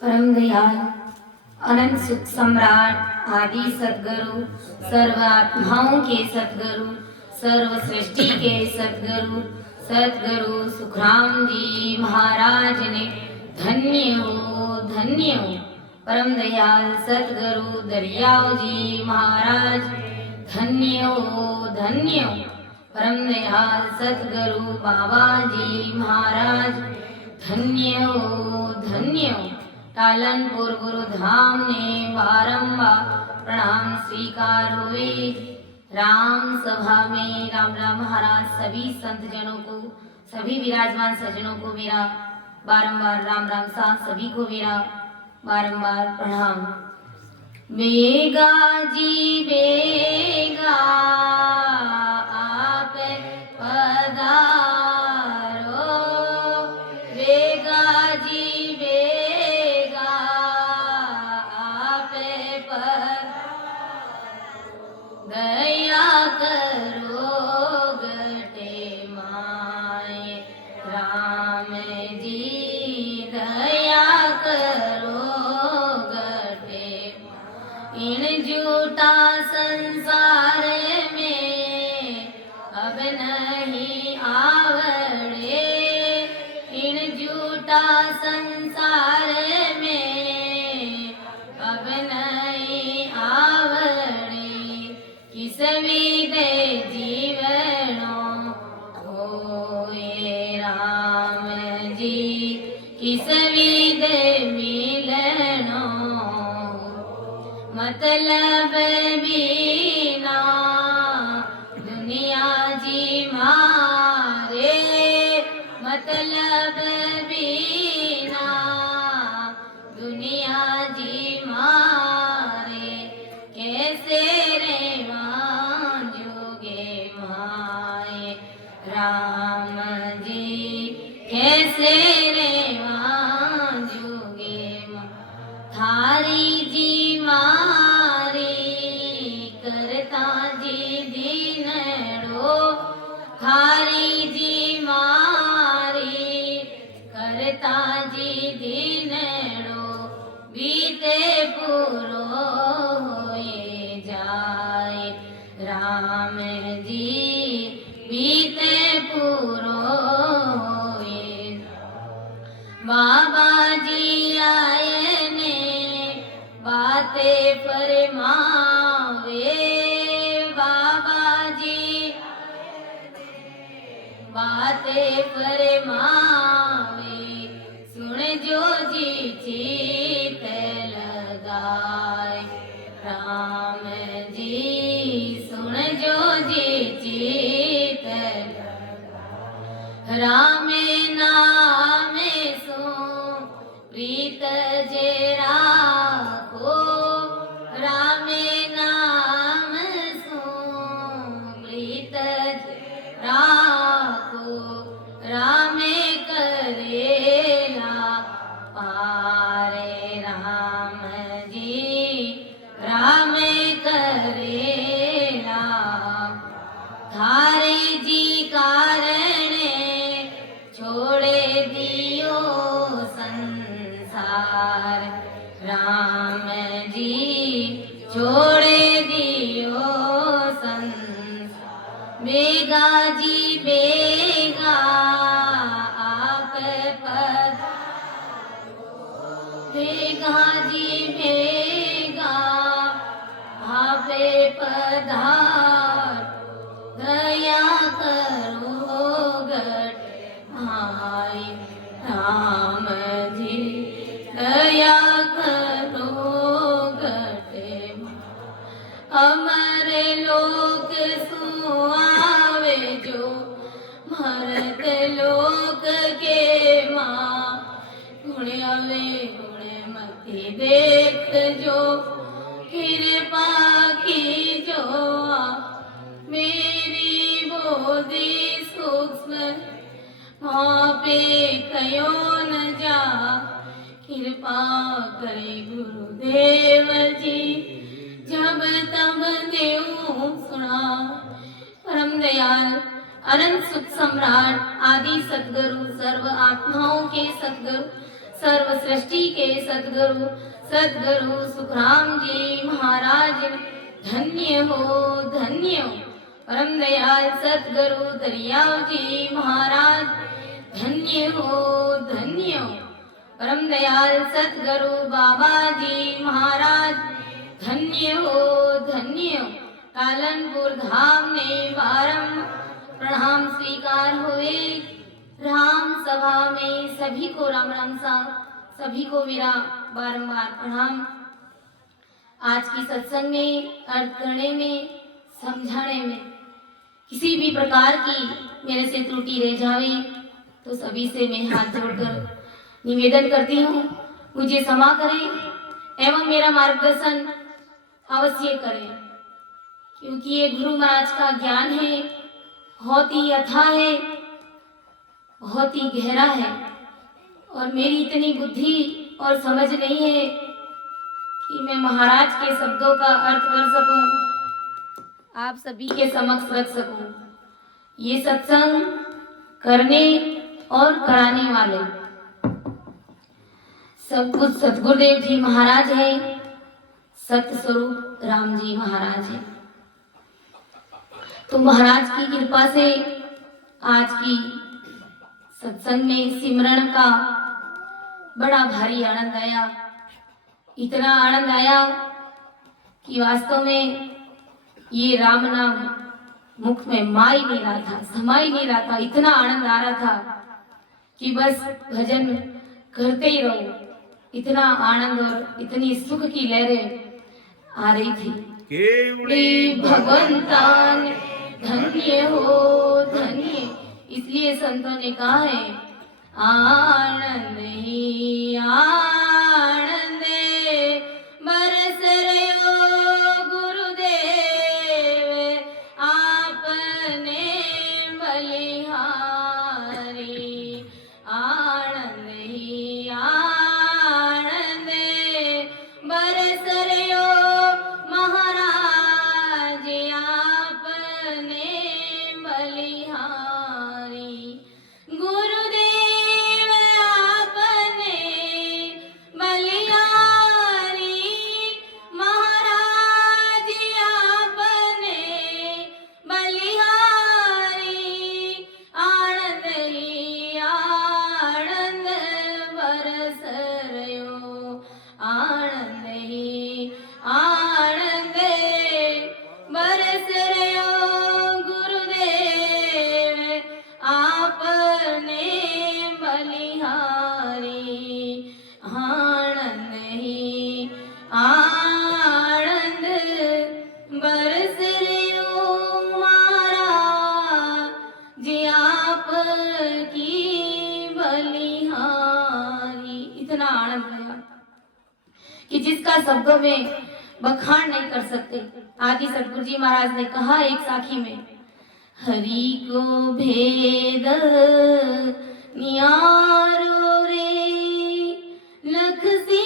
परम दयाल अनंत सुख सम्राट आदि सदगुरु सर्व आत्माओं के सदगुरु सर्व सृष्टि के सदगुरु सदगुरु सुखराम जी महाराज ने धन्य हो परम दयाल सदगुरु दरियाव जी महाराज धन्य हो परम दयाल सदगुरु बाबा जी महाराज धन्य हो टालनपुर गुरु धाम ने बारंबार प्रणाम स्वीकार हुए। राम सभा में राम राम महाराज सभी संत जनों को, सभी विराजमान सज्जनों को मेरा बारंबार राम राम सा, सभी को मेरा बारंबार प्रणाम। बेगा जी बेगा आप पधारो, बेगा जी बेगा आप दया करो गटे माए राम जी, दया करो गटे इन झूठा संसार में अब नहीं आवड़े, इन झूठा संसार में अब नहीं आवड़े, किस विदे जीवनो होए राम जी, किस विदे मिलनो मतलब बिना दुनिया जी मारे, मतलब बिना दुनिया जी मारे, कैसे जोगे माए राम जी, कैसे जोगे थारी जी मारी करता जी दीनड़ो, थारी जी मारी करता जी दीनड़ो, बीते पूरो होए जाए राम जी, बीते पूरो होए। बाबा जी आए ने बातें फरमावे, बाबा जी बातें फरमावे, सुन जो जी चित लगाए राम जी, सुन जो जी चित लगाए। राम नाम सो प्रीत जे राखो, राम नाम सो प्रीत जे राखो, राम करेला पारे राम जी, राम करेला थारे जी कारणे छोड़े दियो संसार राम जी, छोड़े दियो संसार। बेगा जी बेगा आप बेगा जी बेगा आप पधार, दया करो गट माए राम जी, दया करो गटे हमारे लोक सुआवे जो मरत लोक के माँ, गुण आवे गुण मति देख जो कृपा की जो मेरी बोधी सूक्ष्म पे कयो न जा, कृपा करे गुरुदेव जी, जब तब देव सुना। परम दयाल अनंत सुख सम्राट आदि सदगुरु सर्व आत्माओं के सदगुरु सर्व सृष्टि के सतगुरु सतगुरु सुखराम जी महाराज धन्य हो धन्य हो। परम दयाल सतगुरु दरियाव जी महाराज धन्य हो धन्य हो। परम दयाल सतगुरु बाबा जी महाराज धन्य हो धन्य हो। कालनपुर धाम ने बारंबार प्रणाम स्वीकार हुए। राम सभा में सभी को राम राम सा, सभी को मेरा बारंबार प्रणाम। आज की सत्संग में अर्थ करने में समझाने में किसी भी प्रकार की मेरे से त्रुटि रह जावे तो सभी से मैं हाथ जोड़कर निवेदन करती हूँ, मुझे क्षमा करें एवं मेरा मार्गदर्शन अवश्य करें, क्योंकि ये गुरु महाराज का ज्ञान है, बहुत ही अथाह है, बहुत ही गहरा है और मेरी इतनी बुद्धि और समझ नहीं है कि मैं महाराज के शब्दों का अर्थ कर सकूं, आप सभी के समक्ष रख सकूं। ये सत्संग करने और कराने वाले सब कुछ सतगुरुदेव जी महाराज है, सत्य स्वरूप राम जी महाराज है। तो महाराज की कृपा से आज की सत्संग में सिमरन का बड़ा भारी आनंद आया। इतना आनंद आया कि वास्तव में ये राम नाम मुख में मा ही नहीं रहा था, समा ही नहीं रहा था। इतना आनंद आ रहा था कि बस भजन करते ही रहो। इतना आनंद और इतनी सुख की लहरें आ रही थी। केवड़ी भगवंतान धन्य हो धन्य। इसलिए संतों ने कहा है आनंद ही आनंद बरस रहो गुरुदेव आपने बलिहारी। आनंद ही आनंद बरस रहो महाराज आपने बलिहारी। गुरुदेव आपने बलिहारी, महाराज आपने बलिहारी। आनंद ही आनंद बरस रहो, आनंद ही आनंद बरस रहो गुरुदेव आपने बलिहारी। आनंद ही आनंद बरस रहो महाराज जी आपकी बलिहारी। इतना आनंद आया कि जिसका शब्दों में बखान नहीं कर सकते। आदि सतगुरु जी महाराज ने कहा एक साखी में, हरि को भेद नियारो रे लख सी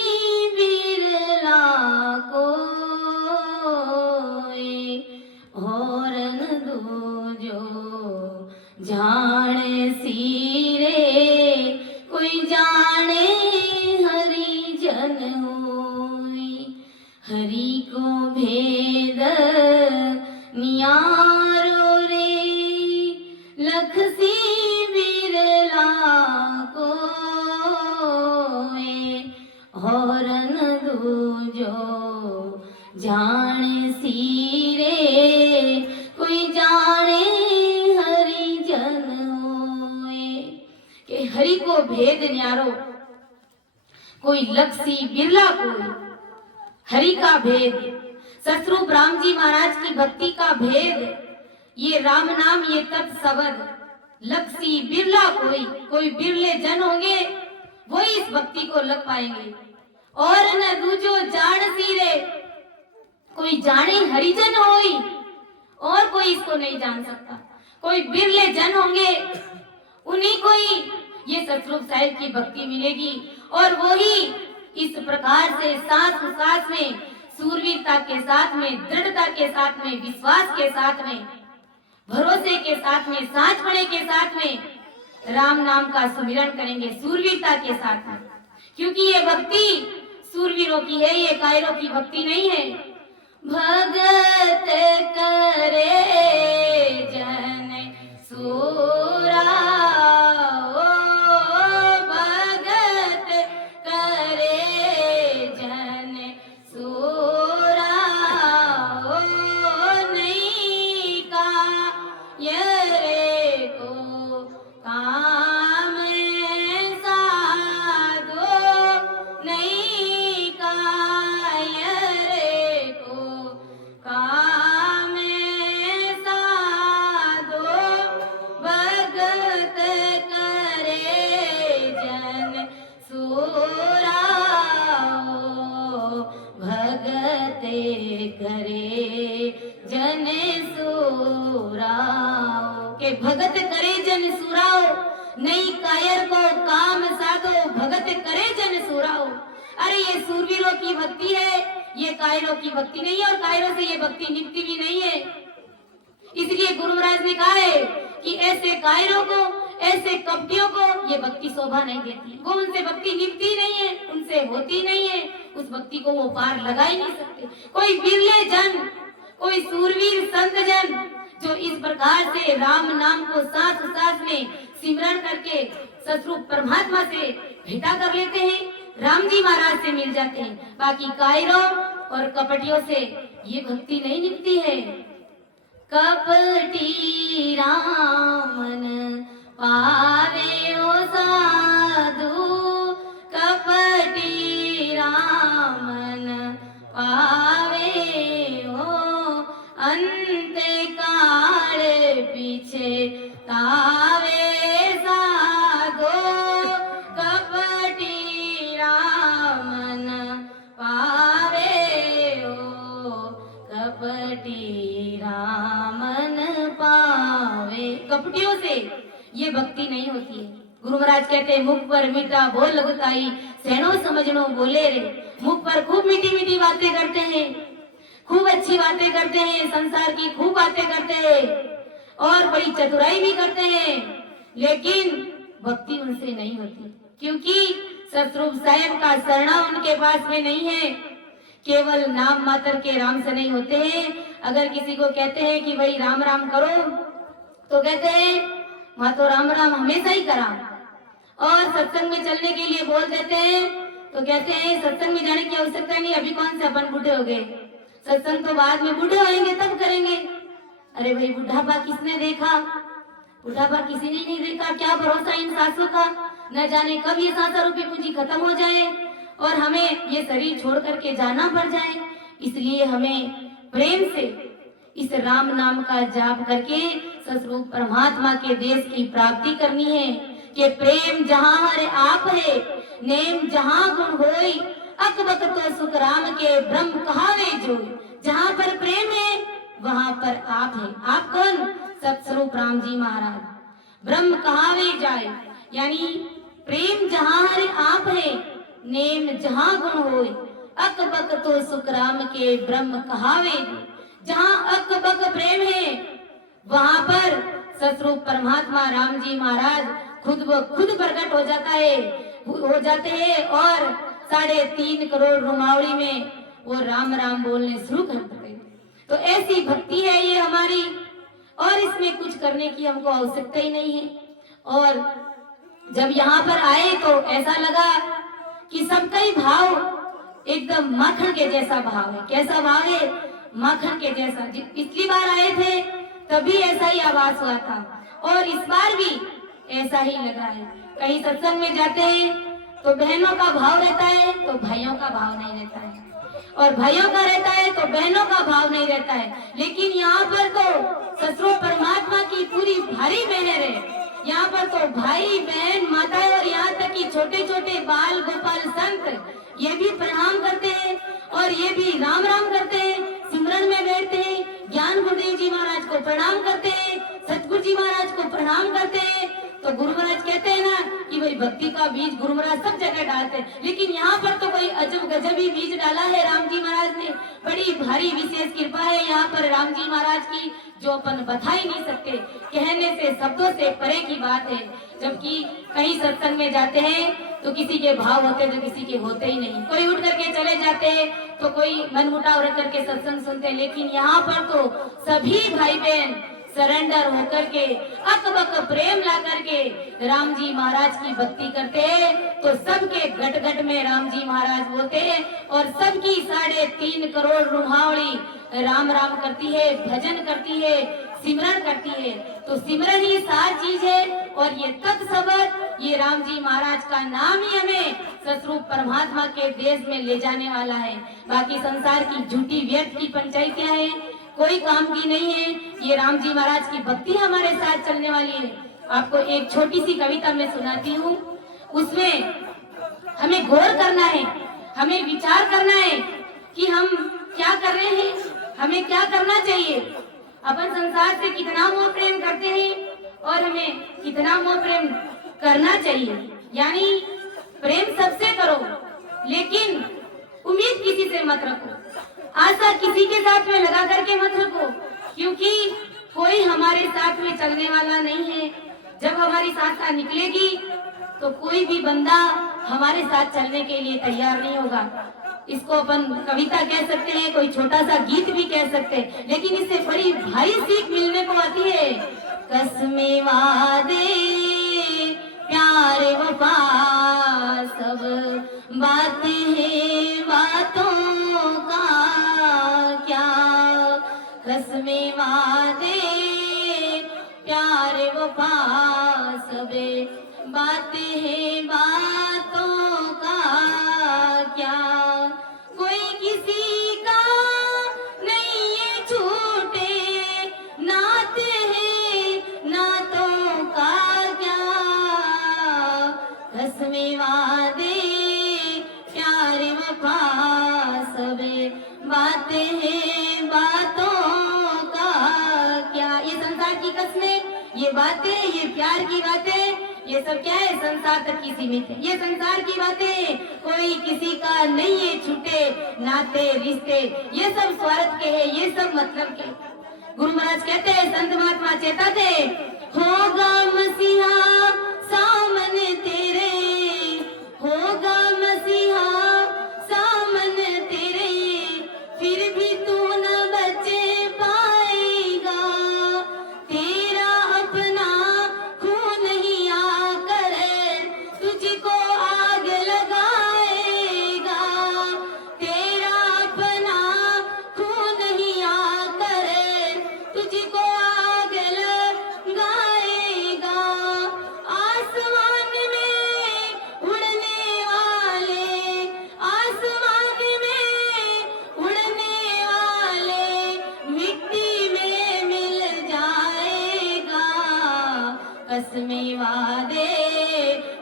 बिरला कोय। औरन दूजो जाने सीरे कोई जाने हरि जन होय। हरि को भेद नियारो रे लख सी बिरला कोय। औरन दूजो जाने सीरे कोई जाने हरि जन होय। कि हरि को भेद न्यारो कोई लक्सी बिरला कोई। हरि का भेद, सतरूप राम जी महाराज की भक्ति का भेद, ये राम नाम ये तत् शब्द लक्सी बिरला कोई बिरले जन होंगे वही इस भक्ति को लग पाएंगे। और न दूजो जान सीरे कोई जाने हरिजन होई, और कोई इसको नहीं जान सकता। कोई बिरले जन होंगे उन्हीं को ही ये सतरूप साहिब की भक्ति मिलेगी, और वही इस प्रकार से सांस सांस में सूरवीरता के साथ में, दृढ़ता के साथ में, विश्वास के साथ में, भरोसे के साथ में, साझपड़े के साथ में राम नाम का सुमिरन करेंगे, सूरवीरता के साथ में। क्योंकि ये भक्ति सूरवीरों की है, ये कायरों की भक्ति नहीं है। भगत करे जन सूरा, ओ भगत करे जन सूरा, ओ नहीं का ये को काम साधो, नहीं का ये को काम साधो, भगत करे जन सूरा, भगत करे जन सूरा, के भगत करे जन सूराओ, नहीं कायर को काम साधो, भगत करे जन सूराओ। अरे ये सूरवीरों की भक्ति है, ये कायरों की भक्ति नहीं है, और कायरों से ये भक्ति निभती भी नहीं है। इसलिए गुरु महाराज ने कहा है कि ऐसे कायरों को, ऐसे कपटियों को ये भक्ति शोभा नहीं देती, वो उनसे भक्ति निभती नहीं है, उनसे होती नहीं है, उस भक्ति को वो पार लगा ही नहीं सकते। कोई बिरले जन, कोई सूरवीर संत जन जो इस प्रकार से राम नाम को सांस सांस में सिमरन करके सतरूप परमात्मा से भेंटा कर लेते हैं, राम जी महाराज से मिल जाते हैं। बाकी कायरों और कपटियों से ये भक्ति नहीं निभती है। कपटी रामन पावे ओ साधु, कपटी रामन पावे ओ अंत काल पीछे तावे साधो, कपटी रामन पावे ओ कपटी रामन पावे। कपटियों से ये भक्ति नहीं होती है। गुरु महाराज कहते हैं, मुख पर मीठा बोल लगुताई, सहनो समझनो बोले रे। मुख पर खूब मीठी मीठी बातें करते हैं, खूब अच्छी बातें करते हैं, संसार की खूब बातें करते हैं और बड़ी चतुराई भी करते हैं, लेकिन भक्ति उनसे नहीं होती, क्योंकि सतरूप साहेब का शरणा उनके पास में नहीं है। केवल नाम मात्र के राम से नहीं होते हैं। अगर किसी को कहते हैं कि भाई राम राम करो, तो कहते हैं वहां तो राम राम हमेशा ही करा, और सत्संग में चलने के लिए बोल देते हैं तो कहते हैं सत्संग में जाने की आवश्यकता नहीं, अभी कौन से अपन बूढ़े हो गए, सत्संग तो बाद में बूढ़े होंगे तब करेंगे। अरे भाई बुढ़ापा किसने देखा? बुढ़ापा किसी ने नहीं देखा। क्या भरोसा इन सांसों का, न जाने कब ये सांसा रूपी पूंजी खत्म हो जाए और हमें ये शरीर छोड़ करके जाना पड़ जाए। इसलिए हमें प्रेम से इस राम नाम का जाप करके सतरूप परमात्मा के देश की प्राप्ति करनी है। कि प्रेम जहाँ हरे आप है, नेम जहाँ गुण होई, अकबक तो सुख राम के ब्रह्म कहावे जोई। जहाँ पर प्रेम है वहाँ पर आप है। आप कौन? सतस्वरूप राम जी महाराज। ब्रह्म कहावे जाए, यानी प्रेम जहाँ हरे आप है, नेम जहाँ गुण होई, अकबक तो सुख राम के ब्रह्म कहावे। जहाँ अकबक प्रेम है वहाँ पर सतरूप परमात्मा राम जी महाराज खुद ब खुद प्रकट हो जाते हैं और 3.5 करोड़ रुमावड़ी में वो राम राम बोलने शुरू कर देते हैं। तो ऐसी भक्ति है ये हमारी, और इसमें कुछ करने की हमको आवश्यकता ही नहीं है। और जब यहाँ पर आए तो ऐसा लगा कि सबका ही भाव एकदम माखन के जैसा भाव है। कैसा भाव है? माखन के जैसा। पिछली बार आए थे तभी ऐसा ही आवाज हुआ था, और इस बार भी ऐसा ही लगा है। कहीं सत्संग में जाते हैं तो बहनों का भाव रहता है तो भाइयों का भाव नहीं रहता है, और भाइयों का रहता है तो बहनों का भाव नहीं रहता है। लेकिन यहाँ पर तो सतरूप परमात्मा की पूरी भारी मेहर है। यहाँ पर तो भाई बहन माताएं और यहाँ तक कि छोटे छोटे बाल गोपाल संत ये भी प्रणाम करते हैं और ये भी राम राम करते हैं, सिमरन में बैठते हैं, ज्ञान गुरुदेव जी महाराज को प्रणाम करते हैं, सतगुरु जी महाराज को प्रणाम करते हैं। तो गुरु महाराज कहते हैं ना कि भाई भक्ति का बीज गुरु महाराज सब जगह डालते हैं, लेकिन यहाँ पर तो कोई अजब गजब ही बीज डाला है राम जी महाराज ने। बड़ी भारी विशेष कृपा है यहाँ पर राम जी महाराज की, जो अपन बता ही नहीं सकते, कहने से शब्दों से परे की बात है। जबकि कहीं सत्संग में जाते हैं तो किसी के भाव होते तो किसी के होते ही नहीं। कोई उठ करके चले जाते तो कोई मनमुटाव रख करके सत्संग सुनते, लेकिन यहाँ पर तो सभी भाई बहन सरेंडर होकर के अकबक प्रेम ला करके राम जी महाराज की भक्ति करते, तो सबके घट घट में राम जी महाराज बोलते और सबकी 3.5 करोड़ रुहावली राम राम करती है, भजन करती है, सिमरन करती है। तो सिमरन ही सार चीज है और ये तत्सबर, ये राम जी महाराज का नाम ही हमें सतरूप परमात्मा के देश में ले जाने वाला है। बाकी संसार की झूठी व्यर्थ की पंचायतें हैं, कोई काम की नहीं है। ये राम जी महाराज की भक्ति हमारे साथ चलने वाली है। आपको एक छोटी सी कविता में सुनाती हूँ, उसमें हमें गौर करना है, हमें विचार करना है कि हम क्या कर रहे हैं, हमें क्या करना चाहिए। अपन संसार से कितना मोह प्रेम करते हैं और हमें कितना मोह प्रेम करना चाहिए। यानी प्रेम सबसे करो, लेकिन उम्मीद किसी से मत रखो, आशा किसी के साथ में लगा करके मत रखो, क्योंकि कोई हमारे साथ में चलने वाला नहीं है। जब हमारी साथ निकलेगी तो कोई भी बंदा हमारे साथ चलने के लिए तैयार नहीं होगा। इसको अपन कविता कह सकते हैं, कोई छोटा सा गीत भी कह सकते हैं, लेकिन इससे बड़ी भारी सीख मिलने को आती है। कसमे वादे प्यार वफा सब बातें हैं, बातों का क्या। कसमे वादे प्यार वफा सब बातें हैं, बातों का क्या। कोई किसी का नहीं ये छूटे, नाते हैं नातों का क्या। कसमे वादे प्यार वफा सब बातें हैं, बातों का क्या। ये संसार की कसमें, ये बातें, ये प्यार की बातें, ये सब क्या है, संसार तक की सीमित है। ये संसार की बातें कोई किसी का नहीं है छूटे, नाते रिश्ते ये सब स्वार्थ के है, ये सब मतलब के। गुरु महाराज कहते हैं, संत महात्मा चेताते, होगा मसीहा सामने तेरे, होगा मसीहा सामने तेरे, फिर भी तू न बचे पाएगा। तेरा अपना खून ही आकर तुझको आग लगाएगा। तेरा अपना खून ही आकर तुझको आग लगाएगा। आसमान में उड़ने वाले, आसमान में उड़ने वाले मिट्टी में मिल जाएगा। कसमे वादे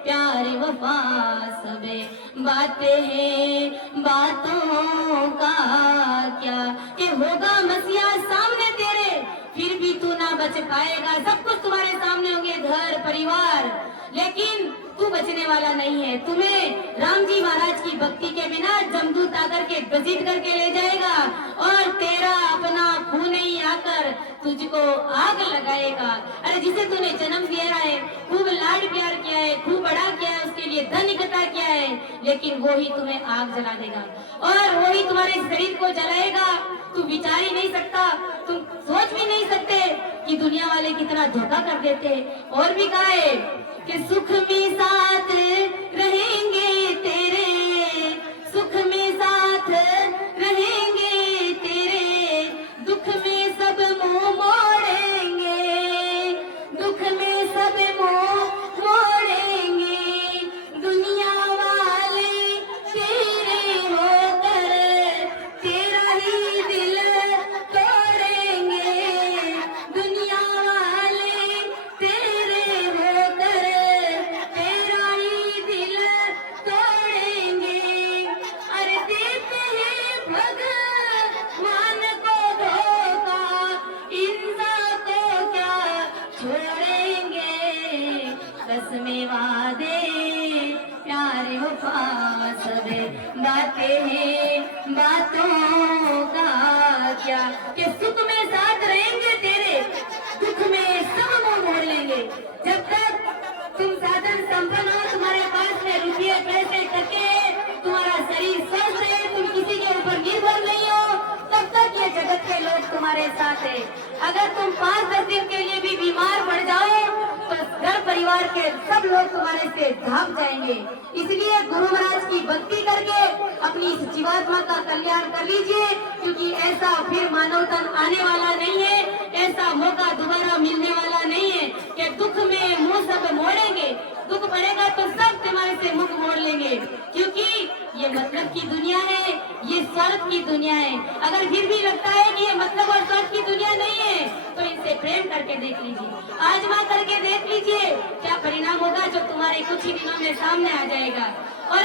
प्यार वफा सब बातें हैं, बातों का क्या। कि होगा मसीहा सामने तेरे, फिर भी तू ना बच पाएगा। सब कुछ तुम्हारे सामने होंगे, घर परिवार, लेकिन तू बचने वाला नहीं है। तुम्हें राम जी महाराज की भक्ति के बिना जमदूत आकर के घसीट करके ले जाएगा और तेरा अपना खून ही आकर तुझको आग लगाएगा। अरे जिसे तूने जन्म दिया है, खूब लाड प्यार किया है, खूब बड़ा किया है, उसके लिए धन इकट्ठा किया है, लेकिन वो ही तुम्हें आग जला देगा और वो ही तुम्हारे शरीर को जलाएगा। तू विचार ही नहीं सकता, तुम सोच भी नहीं सकते कि दुनिया वाले कितना धोखा कर देते। और भी कहा है कि सुख में साथ रहेंगे तेरे, सुख में साथ रहेंगे तेरे, दुख में सब मुंह मोड़ेंगे, दुख में सब मुंह मोड़ेंगे। दुनिया वाले तेरे होकर तेरा ही दिल तोड़ेंगे। दुनिया वाले तेरे होकर तेरा ही दिल तोड़ेंगे। अरे देते हैं भगवान को धोखा, इंसान को क्या छोड़ेंगे। कसमे वादे प्यार वफा सब बातें हैं, बातों का क्या। कि सुख में साथ रहेंगे तेरे, दुख में सब मुंह मोड़ लेंगे। जब तक तुम साधन संपन्न हो, तुम्हारे पास में रुपये तुम 5-10 दिन के लिए भी बीमार पड़ जाओ तो घर परिवार के सब लोग तुम्हारे से भाग जाएंगे। इसलिए गुरु महाराज की भक्ति करके अपनी इस जीवात्मा का कल्याण कर लीजिए, क्योंकि ऐसा फिर मानव तन आने वाला नहीं है, ऐसा मौका दोबारा मिलने वाला नहीं है कि दुख में मुंह सब मोड़ेंगे। दुख पड़ेगा तो सब तुम्हारे से मुख मोड़ लेंगे, क्योंकि ये मतलब की दुनिया है, ये स्वार्थ की दुनिया है। अगर फिर भी लगता है कि ये मतलब और स्वार्थ की दुनिया नहीं है तो इनसे प्रेम करके देख लीजिए, आजमा करके देख लीजिए क्या परिणाम होगा, जो तुम्हारे कुछ ही दिनों में सामने आ जाएगा। और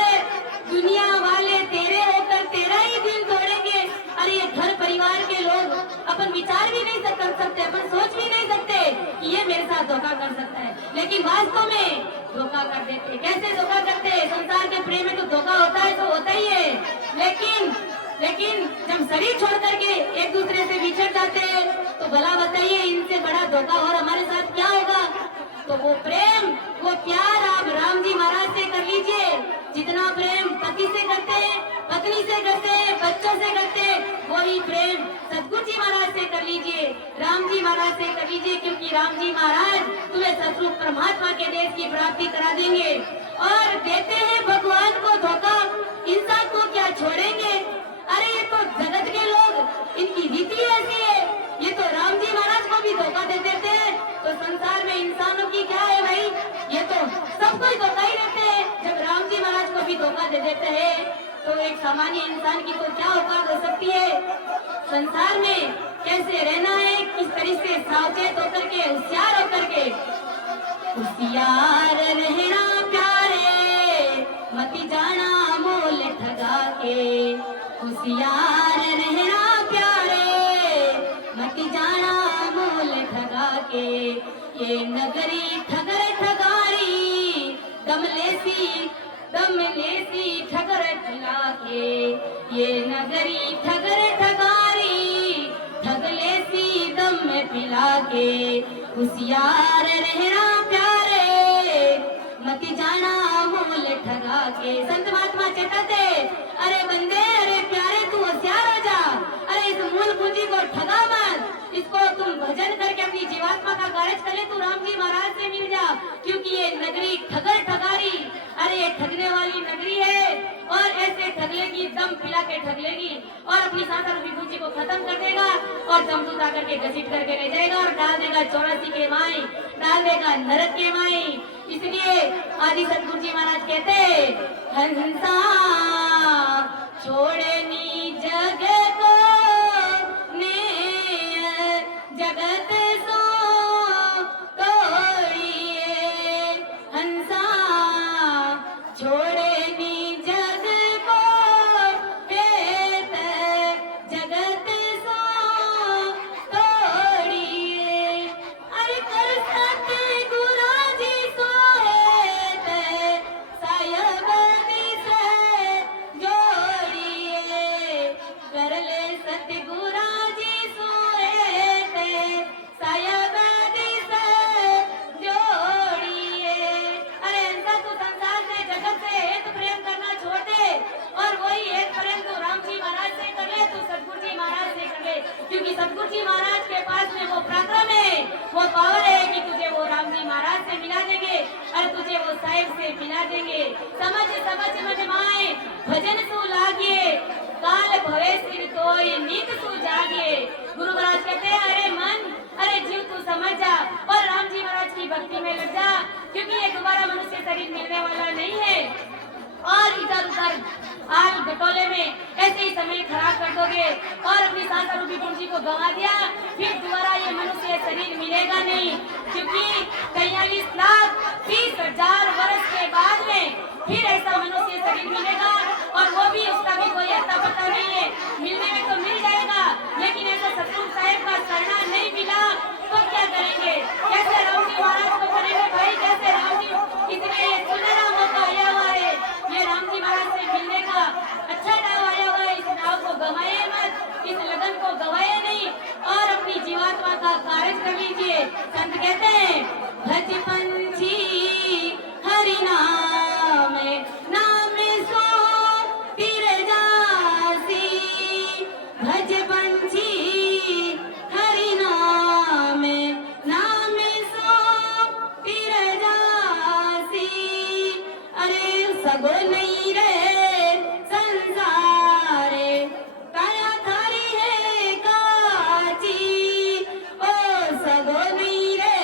दुनिया वाले तेरे होकर तेरा ही दिल तोड़ेंगे। अरे ये घर परिवार के लोग अपन विचार भी नहीं कर सकते, अपन सोच भी नहीं सकते कि ये मेरे साथ धोखा कर सकता है, लेकिन वास्तव में धोखा कर देते। कैसे धोखा करते? संसार के प्रेम में तो धोखा होता है तो होता ही है, लेकिन जब शरीर छोड़ करके एक दूसरे से बिछड़ जाते हैं तो भला बताइए इनसे बड़ा धोखा और हमारे साथ क्या होगा। तो वो प्रेम, वो प्यार आप राम जी महाराज से कर लीजिए। जितना प्रेम पति से करते हैं, पत्नी से करते हैं, बच्चों से करते हैं, वही प्रेम सतगुरु जी महाराज से कर लीजिए, राम जी महाराज से कर लीजिए, क्योंकि राम जी महाराज तुम्हें सतगुरु परमात्मा के देश की प्राप्ति करा देंगे। और देते हैं भगवान को धोखा, इंसान को क्या छोड़ेंगे। अरे ये तो जगत के लोग, इनकी रीति ऐसी है, ये तो राम जी महाराज को भी धोखा दे देते हैं, तो संसार में इंसानों की क्या है भाई, ये तो सबको ही धोखा ही देते हैं। जब राम जी महाराज को भी धोखा दे देते हैं तो एक सामान्य इंसान की तो क्या औकात हो सकती है। संसार में कैसे रहना है, किस तरीके से सावचेत होकर के, होशियार होकर के, होशियार रहना प्यारे, मत जाना मोल ठगा के, होशियार रहना प्यारे, मत जाना मोल ठगा के। ये नगरी ठगर ठगारी, दम लेसी ठगर ठगा के। ये नगरी ठगर ठगारी, ठग लेसी दम में पिला के। होशियार रहना प्यारे, मत जाना मोल ठगा के। संत महात्मा चेताते, अरे बंदे, अरे प्यारे, तू होशियार हो जा। अरे इस मूल पूंजी को ठगा मत, इसको तुम भजन करके अपनी जीवात्मा का कार्य कर ले, तू राम जी महाराज से मिल जा, क्योंकि ये नगरी ठगर ठगारी, अरे ये ठगने वाली नगरी है, और ऐसे ठग लेगी, दम पिला के ठग लेगी, और अपनी सांस रूपी पूंजी को खत्म कर देगा, और जमदूत आकर के घसीट करके ले जाएगा और डाल देगा 84 के माई, डाल देगा नरक के माई। इसलिए आदि सतगुरु जी महाराज कहते, हंसा छोड़नी जग को ने जगत सो तोड़िए। हंसा छोड़नी जग को हेत जगत सो तोड़िए। अरे कर सतगुरु जी सोहेत सायब दिस जोड़िए। कर ले सतगुरु जी सोहेत सायब दिस जोड़िए। अरे ऐसा तू संसार से, जगत से एक प्रेम करना छोड़ दे, और वही एक प्रेम तू राम जी महाराज से कर ले, तू सतगुरु जी महाराज से कर ले, क्योंकि सतगुरु जी महाराज के पास में वो पराक्रम है, वो पावर है कि तुझे वो राम जी महाराज से मिला देंगे, और तुझे वो साहिब से मिला देंगे। समझ समझ मज माए भजन सु लागिए, काल भवे सिर तोय नीत सु जागिए। गुरु महाराज कहते हैं, अरे मन, अरे जीव, तू समझ जा और राम जी महाराज की भक्ति में लग जा, क्योंकि ये दोबारा मनुष्य शरीर मिलने वाला नहीं है, और इधर उधर आग बटोले में ऐसे ही समय खराब कर दोगे और अपनी सांस रूपी पूंजी को गंवा दिया, फिर दोबारा ये मनुष्य शरीर मिलेगा नहीं, क्योंकि 43,30,000 वर्ष के बाद में फिर ऐसा मनुष्य शरीर मिलेगा, और वो भी उसका भी कोई अता पता नहीं है। मिलने में तो मिल जाएगा, लेकिन ऐसा सतगुरु साहिब का शरणा नहीं मिला तो क्या करेंगे, कैसे राम जी महाराज को करेंगे भाई, कैसे राम जी। इसलिए ये सुनहरा मौका आया हुआ है, ये राम जी महाराज से मिलने का अच्छा नाव आया हुआ है। इस नाव को गंवाए मत, इस लगन को गंवाए नहीं, और अपनी जीवात्मा का कार्य कर लीजिए। संत कहते हैं, भज पंछी हरि नाम, नाम सो सगो नहीं रे संसारे काया थारी है काची ओ सगो नहीं रे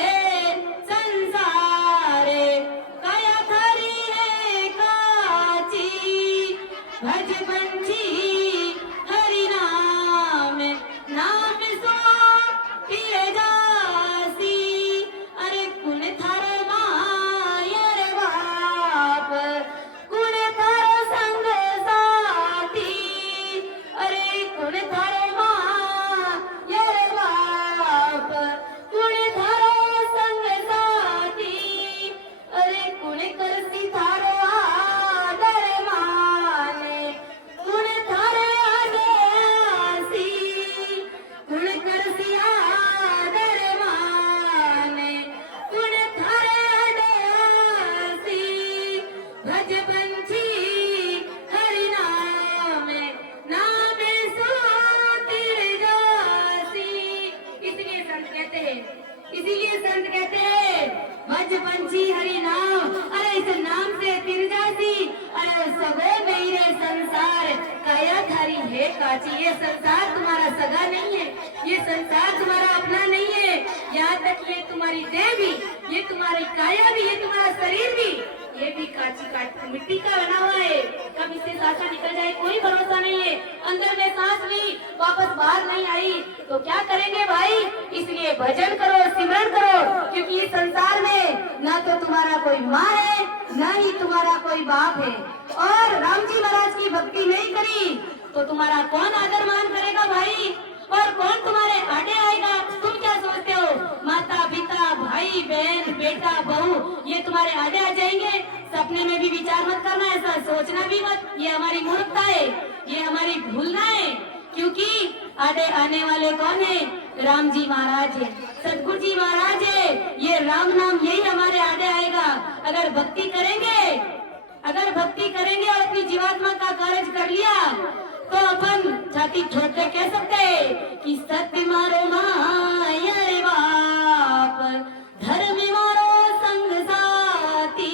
संसारे काया थारी है काची भज पंछी हरि नाम नाम सो तीर जासी अरे कुण थारो माया रे बाप कुण थारो संग साथी अरे कुण थारो माया रे बाप कुण थारो संग साथी अरे कुण करसी थारो आदर माने कुण थारे आसी कुण करसी आदर माने कुण थारे आसी भज पंछी हरि नाम नाम सो तीर जासी इसीलिए संत कहते हैं भज पंछी हरि नाम अरे इस नाम से तीर जासी अरे सगो मेरे संसार काया थारी है काची ये संसार तुम्हारा सगा नहीं है ये संसार तुम्हारा अपना नहीं है यहाँ तक ये तुम्हारी देह भी ये तुम्हारी काया भी ये तुम्हारा शरीर भी ये भी काची काट मिट्टी का बना हुआ है कब इससे सांसा निकल जाए कोई भरोसा नहीं है अंदर में सांस ली वापस बाहर नहीं आई तो क्या करेंगे भाई इसलिए भजन करो सिमरन करो क्योंकि इस संसार में ना तो तुम्हारा कोई माँ है ना ही तुम्हारा कोई बाप है और राम जी महाराज की भक्ति नहीं करी तो तुम्हारा कौन आदर मान करेगा भाई और कौन तुम्हारे आगे आएगा तुम क्या सोचते हो माता पिता भाई बहन बेटा बहू ये तुम्हारे आगे आ जाएंगे सपने में भी विचार मत करना ऐसा सोचना भी मत ये हमारी मूर्खता है ये हमारी भूलना है क्योंकि आगे आने वाले कौन है राम जी महाराज है सतगुरु जी महाराज है ये राम नाम यही हमारे आगे आएगा अगर भक्ति करेंगे और अपनी जीवात्मा का कार्य कर लिया तो अपन छाती ठोक के कह सकते हैं कि सत्य मारो माया रे बाप धर्म मारो संग साथी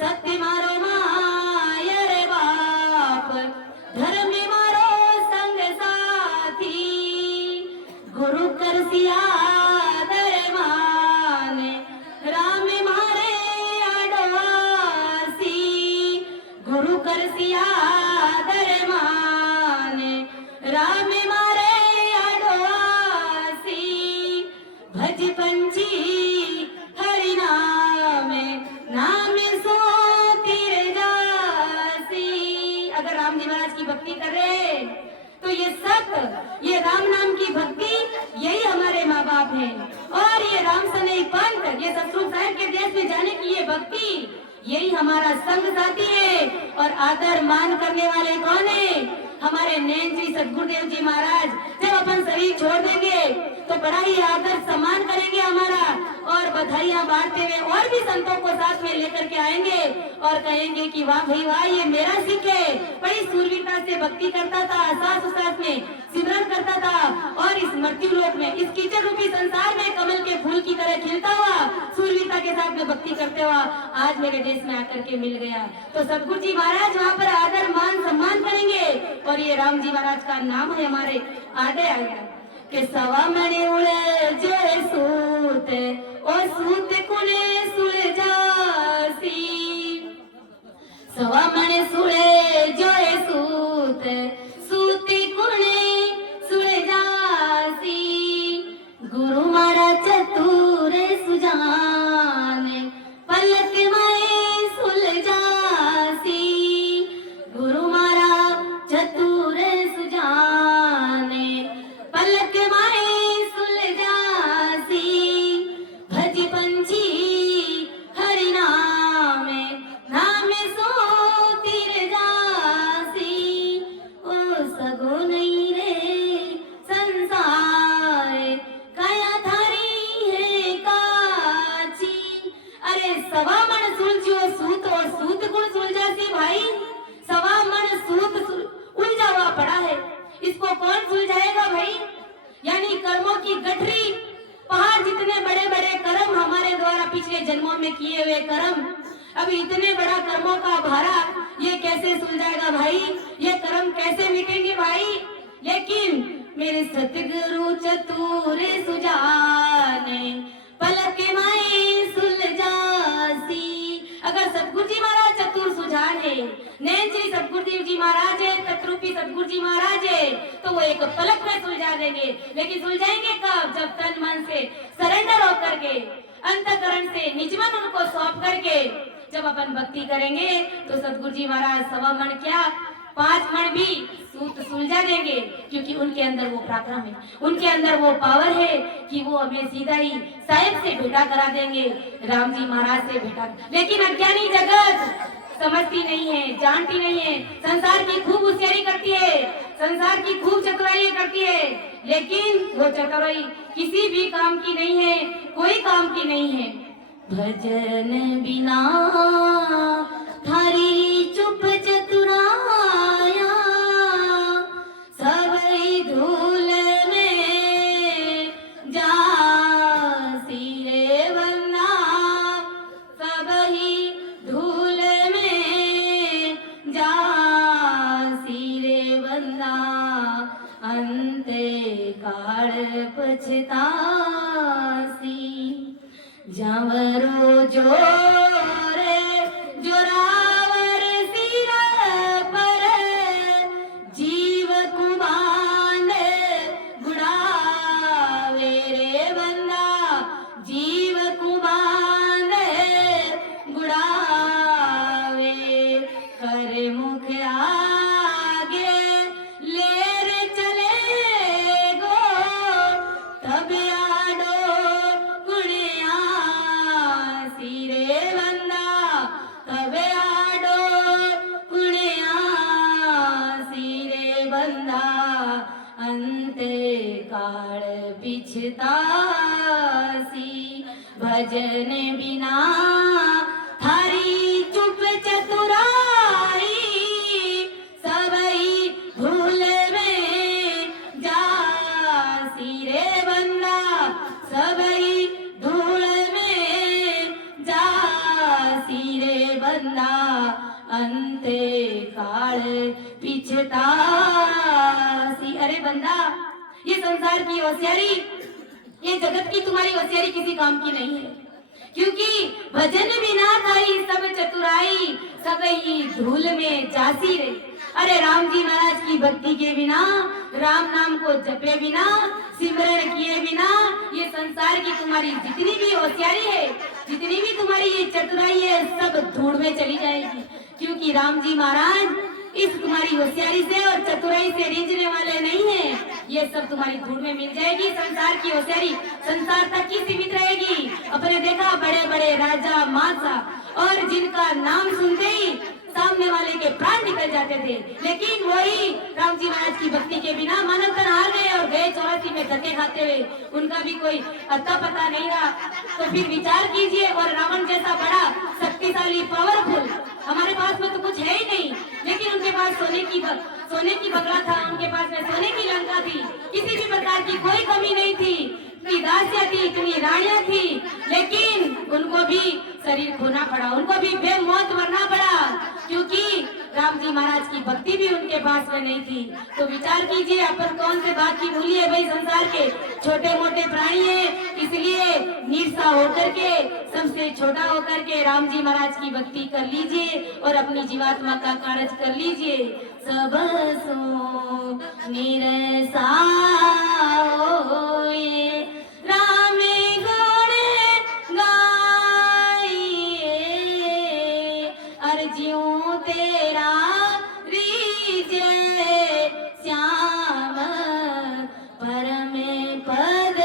सत्य मारो माया रे बाप धर्म मारो संग साथी गुरु कर सिया दर माने राम मारे आडवासी गुरु कर सिया दर माने राम मारे आडवासी भज पंछी हरि नाम सो तीर जासी अगर राम जी महाराज की भक्ति करे तो ये सत ये राम नाम की भक्ति यही हमारे माँ बाप है और ये राम सनई पंथ ये सतगुरु साहिब के देश में जाने की ये भक्ति यही हमारा संग साथी है और आदर मान करने वाले कौन है हमारे नैन जी सतगुरुदेव जी महाराज जब अपन शरीर छोड़ देंगे तो बड़ा ही आदर सम्मान करेंगे हमारा और बधाइयां बांटते हुए और भी संतों को साथ में लेकर के आएंगे और कहेंगे कि वाह भाई वाह ये मेरा सिख है बड़ी सूरवीरता से भक्ति करता था सास सास में सिमरन करता था और इस मृत्यु लोक में इस कीचड़ रूपी संसार में कमल के फूल की तरह खिलता हुआ सूरवीरता के साथ में भक्ति करते हुआ आज मेरे देश में आकर के मिल गया तो सतगुरु जी महाराज वहाँ पर आदर मान सम्मान करेंगे और ये राम जी महाराज का नाम है हमारे आगे आ गया कि सवा मणि उड़े जो सूत और सूत कुने सुलझासी सवा मणि सुले जो सूत सूती कुने सुलझासी गुरु मारा चतुर सुजाने पलक में सुलझासी गुरु मारा चतुर सुजाने पलक में सुलझासी भज पंछी हरि नाम अब इतने बड़ा कर्मों का भारा ये कैसे सुलझाएगा भाई, ये कर्म कैसे मिटेंगे भाई। लेकिन मेरे सतगुरु चतुर सुजाने पलक माए सुलझासी। अगर सतगुरु जी महाराज चतुर सुजाने, नैन श्री सतगुरुदेव जी महाराज है, तत्रूपी सतगुरु जी महाराज है, तो वो एक पलक में सुलझा देंगे। लेकिन सुलझाएंगे कब? जब तन मन से सरेंडर होकर के, अंतकरण से निजमन उनको सौंप करके जब अपन भक्ति करेंगे तो सतगुरु जी महाराज 1.25 मन क्या 5 मन भी सूत सुलझा देंगे, क्योंकि उनके अंदर वो पराक्रम है, उनके अंदर वो पावर है कि वो हमें सीधा ही साहिब से भेंटा करा देंगे, राम जी महाराज से भेंटा। लेकिन अज्ञानी जगत समझती नहीं है, जानती नहीं है, संसार की खूब होशियारी करती है, संसार की खूब चतुराई करती है, लेकिन वो चतुराई किसी भी काम की नहीं है, कोई काम की नहीं है। भजन बिना थारी चुप चतुराया, सबई धूल में जासी रे बंदा, सबई धूल में जासी रे बंदा, अंते काल पछतासी। जवरो जोरे जोरावर सिर पर, जीव कुबान गुड़ावे रे बंदा, जीव कुबान गुड़ावे। कर मुख आगे लेर चले गो, तब आडो रे बंदा, तब आडो कुड़िया रे बंदा, अंते काल पिछतासी। भजन बिना थारी चुप चतुराई, सबई भूल में जासी रे बंदा, सबई धूल में जासी रे बंदा, अंते काल पिछतासी। अरे बंदा, ये संसार की होशियारी, ये जगत की तुम्हारी होशियारी किसी काम की नहीं है, क्योंकि भजन बिना थारी सब चतुराई, सब ही धूल में जासी रे। अरे राम जी महाराज की भक्ति के बिना, राम नाम को जपे बिना, सिमरण किए बिना, ये संसार की तुम्हारी जितनी भी होशियारी है, जितनी भी तुम्हारी ये चतुराई है, सब धूल में चली जाएगी, क्योंकि राम जी महाराज इस तुम्हारी होशियारी से और चतुराई से रीझने वाले नहीं है। ये सब तुम्हारी धूल में मिल जाएगी। संसार की होशियारी संसार तक ही सीमित रहेगी। अपने देखा बड़े बड़े राजा मासा, और जिनका नाम सुनते ही सामने वाले के प्राण निकल जाते थे, लेकिन वही राम जी महाराज की भक्ति के बिना मानव तन हार गए और गए 84 में धक्के खाते हुए, उनका भी कोई अता पता नहीं रहा। तो फिर विचार कीजिए, और रावण जैसा बड़ा शक्तिशाली पावरफुल हमारे पास में तो कुछ है ही नहीं, लेकिन उनके पास सोने की बगला था, उनके पास में सोने की लंका थी, किसी भी प्रकार की कोई कमी नहीं थी, इतनी दासियां थी, इतनी रानियां थी, लेकिन उनको भी शरीर खोना पड़ा, उनको भी बेमौत मरना पड़ा, क्योंकि राम जी महाराज की भक्ति भी उनके पास में नहीं थी। तो विचार कीजिए, अपन कौन से बात की भूली है भाई, संसार के छोटे मोटे प्राणी है, इसलिए नीरसा होकर के, सबसे छोटा होकर के राम जी महाराज की भक्ति कर लीजिए और अपनी जीवात्मा का कार्य कर लीजिए। सब सो निरसा होए, राम गुण गाइए, अर्जियों तेरा रीजे श्याम, परम पद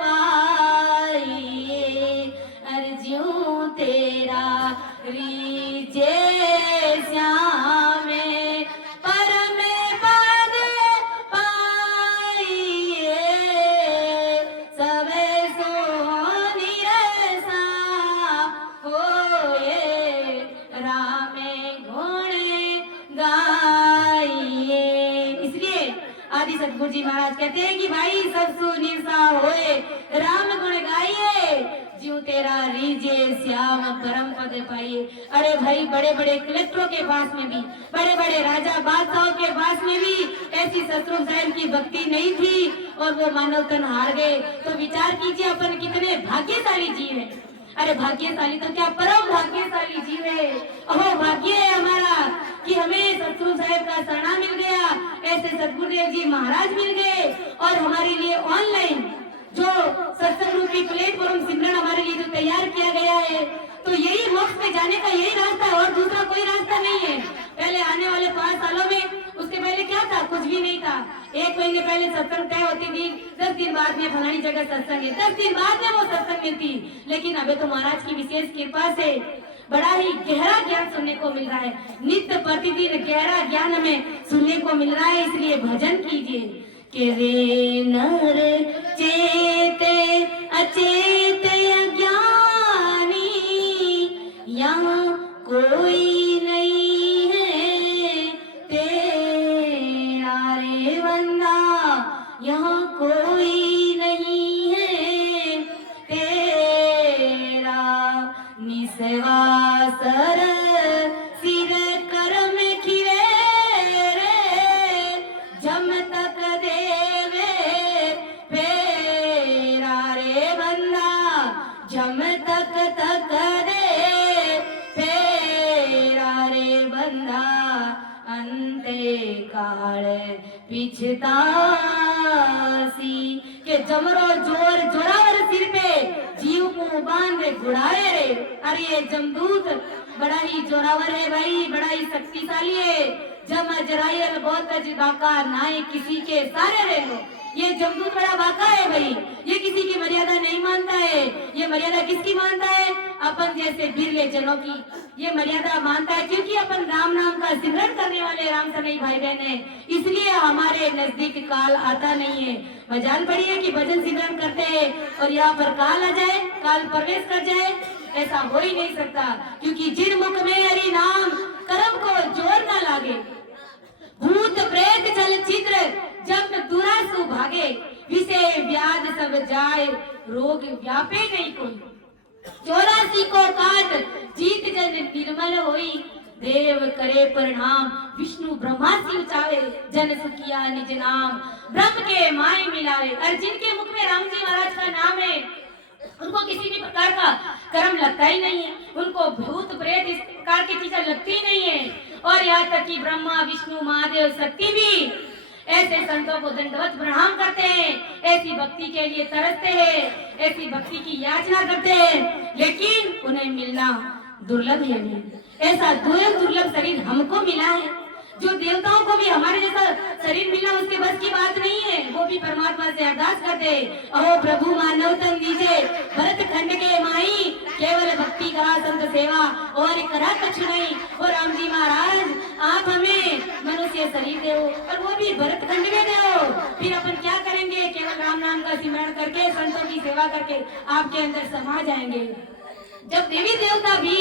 पाइए, अर्जियों तेरा रीजे श्याम, परम पद पाइए, सब सो निरसा होए, राम गुण गाइए। इसलिए आदि सतगुरु जी महाराज कहते हैं कि भाई सब सु निरसा होए, राम गुण गाइए, ज्यों तेरा रीजे श्याम परम पद पाइए। अरे भाई, बड़े बड़े कलेक्टरों के पास में भी, बड़े बड़े राजा बादशाहों के पास में भी ऐसी सतरूप साहिब की भक्ति नहीं थी और वो मानव तन हार गए। तो विचार कीजिए अपन कितने भाग्यशाली जीव है। अरे भाग्यशाली तो क्या, परम भाग्यशाली जीव है। अहो भाग्य है हमारा कि हमें सतरूप साहिब का शरणा मिल गया, ऐसे सतगुरुदेव जी महाराज मिल गए और हमारे लिए ऑनलाइन जो सत्संग रूपी प्लेटफॉर्म सिमरन हमारे लिए जो तैयार किया गया है, तो यही मोक्ष में जाने का यही रास्ता है और दूसरा कोई रास्ता नहीं है। पहले आने वाले 5 सालों में, उसके पहले क्या था, कुछ भी नहीं था। 1 महीने पहले सत्संग तय होती थी, 10 दिन बाद में फलानी जगह सत्संग है, 10 दिन बाद में वो सत्संग मिलती। लेकिन अभी तो महाराज की विशेष कृपा से बड़ा ही गहरा ज्ञान सुनने को मिल रहा है। नित्य प्रतिदिन गहरा ज्ञान हमें सुनने को मिल रहा है। इसलिए भजन कीजिए कि रे नर चेते अचेत अज्ञानी, यहाँ कोई नहीं है तेरा रे बंदा, यहाँ कोई नहीं है तेरा। निस्वासर सिर करम खिरे रे, जम तक देवे फेरा रे बंदा, जम तक दे फेरा रे बंदा। अंते काल पिछतासी के जमरो जोर जोरावर सिर पे जीव को बांध गुड़ाए रे। अरे ये जमदूत बड़ा ही जोरावर है भाई, बड़ा ही शक्तिशाली है। जम अजरायल बहुत बाका नाए किसी के सारे रे लो। ये जमदूत बड़ा बाका है भाई, ये किसी की मर्यादा नहीं मानता है। ये मर्यादा किसकी मानता है? अपन जैसे बिरले जनों की ये मर्यादा मानता है, क्योंकि अपन राम नाम का सिमरन करने वाले राम सनई भाई बहन है। इसलिए हमारे नजदीक काल आता नहीं है। मजाल पड़ी है कि भजन सिमरन करते हैं और यहाँ पर काल आ जाए, काल प्रवेश कर जाए, ऐसा हो ही नहीं सकता। क्योंकि जिन मुख में हरि नाम कर्म को जोर न लागे, भूत प्रेत चल चित्र जब दुरासु भागे, विषय व्याध सब जाए रोग व्यापे नहीं कोई। 84 को काट जीत जन निर्मल होई, देव करे प्रणाम विष्णु ब्रह्मा शिव चावे, जन सुखिया निज नाम ब्रह्म के माय मिलावे। और जिनके मुख में राम जी महाराज का नाम है, उनको किसी भी प्रकार का कर्म लगता ही नहीं है, उनको भूत प्रेत इस प्रकार की चीजें लगती ही नहीं है। और यहाँ तक कि ब्रह्मा विष्णु महादेव शक्ति भी ऐसे संतों को दंडवत प्रणाम करते हैं, ऐसी भक्ति के लिए तरसते हैं, ऐसी भक्ति की याचना करते हैं, लेकिन उन्हें मिलना दुर्लभ है। ऐसा दुर्लभ शरीर हमको मिला है। जो देवताओं को भी हमारे जैसा शरीर मिलना उसके बस की बात नहीं है। वो भी परमात्मा से अरदास करते, अहो प्रभु मानव तन दीजिए, भरत खंड के माई केवल भक्ति करा संत सेवा और करा कुछ नहीं। और राम जी महाराज आप हमें मनुष्य शरीर दो और वो भी भरत खंड में दो, फिर अपन क्या करेंगे? केवल राम नाम का सिमरण करके संतों की सेवा करके आपके अंदर समा जाएंगे। जब देवी देवता भी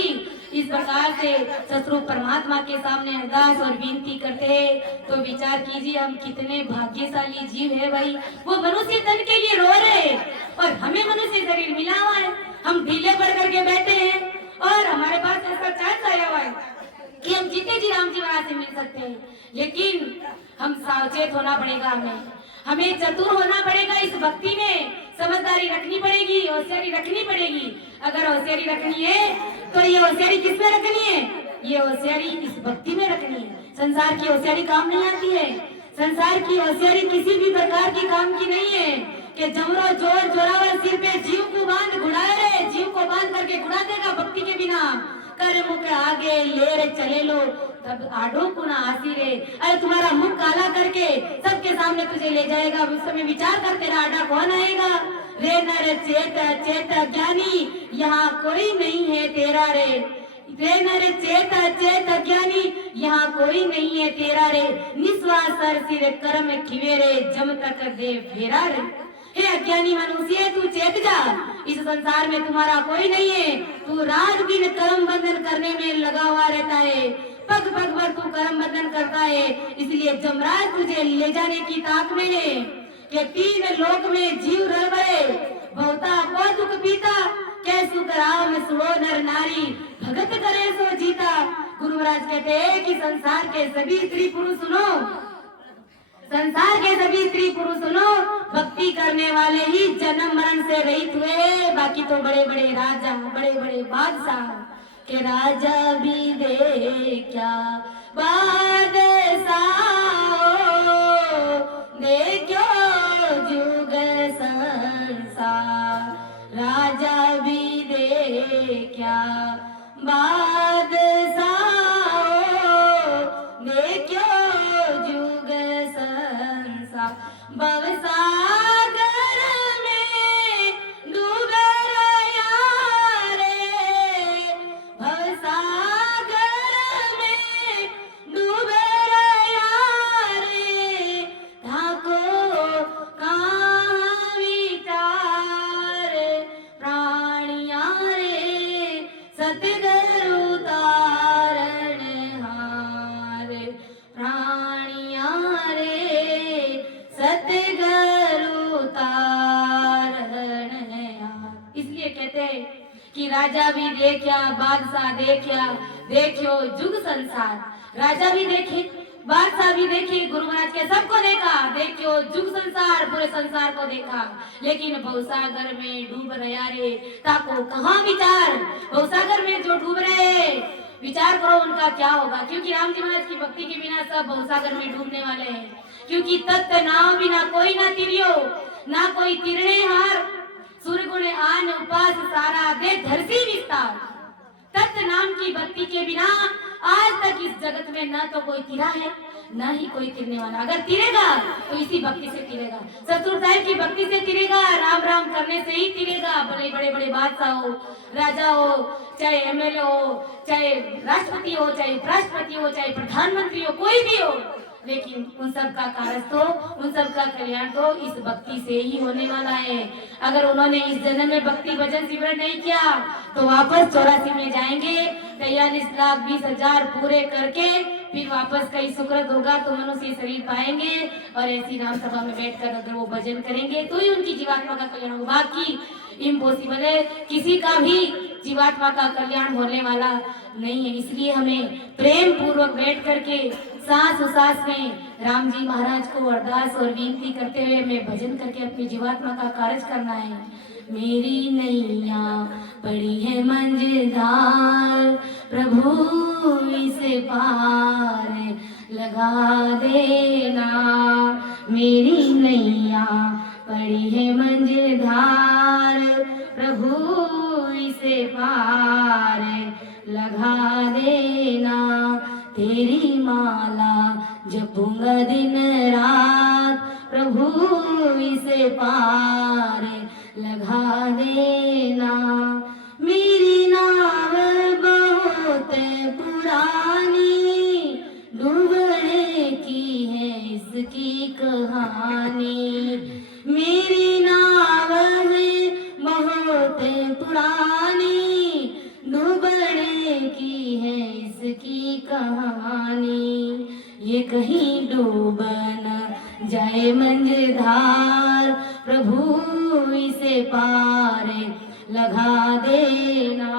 इस प्रकार से सतरूप परमात्मा के सामने अरदास और विनती करते हैं, तो विचार कीजिए हम कितने भाग्यशाली जीव है भाई। वो मनुष्य तन के लिए रो रहे हैं और हमें मनुष्य शरीर मिला हुआ है। हम ढीले पड़ करके बैठे हैं और हमारे पास ऐसा चांस आया हुआ है कि हम जीते जी राम जी महाराज से मिल सकते हैं। लेकिन हम सावचेत होना पड़ेगा, हमें चतुर होना पड़ेगा। इस भक्ति में समझदारी रखनी पड़ेगी, होशियारी रखनी पड़ेगी। अगर होशियारी रखनी है तो ये होशियारी किसमें रखनी है? ये होशियारी इस भक्ति में रखनी है। संसार की होशियारी काम नहीं आती है। संसार की होशियारी किसी भी प्रकार की काम की नहीं है कि जमरो जोर जोरावर सिर पे जीव को बांध घुड़ाए रे, जीव को बांध करके घुड़ा देगा भक्ति के बिना। कर मुख आगे ले रे चले लो तब आडो कुना आसी रे। अरे तुम्हारा मुख काला करके सबके सामने तुझे ले जाएगा, उस समय विचार कर तेरा आडा कौन आएगा? रे नर चेत चेत ज्ञानी, यहाँ कोई नहीं है तेरा रे। रे नर चेत चेत ज्ञानी, यहाँ कोई नहीं है तेरा रे। निस्वासर सिर कर्म खिवे रे, जम तक दे फेरा रे। हे अज्ञानी मनुष्य तू चेत जा, इस संसार में तुम्हारा कोई नहीं है। तू रात दिन कर्म बंधन करने में लगा हुआ रहता है, पग पग पर तू कर्म बंधन करता है। इसलिए जमराज तुझे ले जाने की ताक में है कि 3 लोक में जीव रह गए, बहुता बहुत दुख पीता, कि कहते सुख राम सुनो नर नारी भगत करे सो जीता। गुरु महाराज कहते हैं कि संसार के सभी स्त्री पुरुष सुनो, संसार के सभी स्त्री पुरुष सुनो, भक्ति करने वाले ही जन्म मरण से रहित हुए। बाकी तो बड़े बड़े राजा, बड़े बड़े बादशाह के राजा भी देखा बादशाह, देखो जुग संसार, राजा भी देखा बादशाह, देखो जुग संसार। भवसागर में डूबे रहा रे, भवसागर में डूबे रहा रे, ठाको कहाँ विचार प्राणिया रे, सतगुरु तारण हार प्राणिया रे, सतगुरु तारण हार। इसलिए कहते हैं कि राजा भी देखा बादशाह देखा, देखो जुग संसार। राजा भी देखे, बादशाह भी देखे, गुरु महाराज के सबको देखा, देखो जुग संसार, पूरे संसार को देखा। लेकिन भवसागर में डूब रहा रे, ताको कहाँ विचार। भवसागर में जो डूब रहे, विचार करो उनका क्या होगा। क्योंकि राम जी महाराज की भक्ति के बिना सब भवसागर में डूबने वाले हैं। क्योंकि तत्व नाम बिना कोई ना तिरियो, ना कोई तिरणे हार, सूर्य गुण आन उपास सारा दे धरती विस्तार। तत्व नाम की भक्ति के बिना आज तक इस जगत में न तो कोई तिरा है, न ही कोई तिरने वाला। अगर तिरेगा तो इसी भक्ति से तिरेगा, सतगुरु साहिब की भक्ति से तिरेगा, राम राम करने से ही तिरेगा। भले बड़े बड़े बादशाह हो, राजा हो, चाहे एमएलए हो, चाहे राष्ट्रपति हो, चाहे उपराष्ट्रपति हो, चाहे प्रधानमंत्री हो, कोई भी हो, लेकिन उन सब का कार्य तो, उन सब का कल्याण तो इस भक्ति से ही होने वाला है। अगर उन्होंने इस जन्म में भक्ति भजन सिमरन नहीं किया तो वापस 84 में जाएंगे, 43,20,000 पूरे करके फिर वापस कहीं सुकृत होगा तो मनुष्य शरीर पाएंगे और ऐसी राम सभा में बैठकर अगर वो भजन करेंगे तो ही उनकी जीवात्मा का कल्याण होगा। बाकी इम्पॉसिबल है, किसी का भी जीवात्मा का कल्याण होने वाला नहीं है। इसलिए हमें प्रेम पूर्वक बैठ करके सांस सांस में राम जी महाराज को अरदास और विनती करते हुए हमें भजन करके अपनी जीवात्मा का कार्य करना है। मेरी नैया पड़ी है मंझधार, प्रभु इसे पार लगा देना। मेरी नैया पड़ी है मंझधार, प्रभु इसे पार लगा देना। तेरी माला जपूंगा दिन रात, प्रभु इसे पार लगा देना। मेरी नाव बहुत पुरानी, डूबने की है इसकी कहानी। मेरी नाव है बहुत पुरानी, डूबने की है इसकी कहानी। ये कहीं डूब न जाए मंझधार, प्रभु इसे पार लगा देना।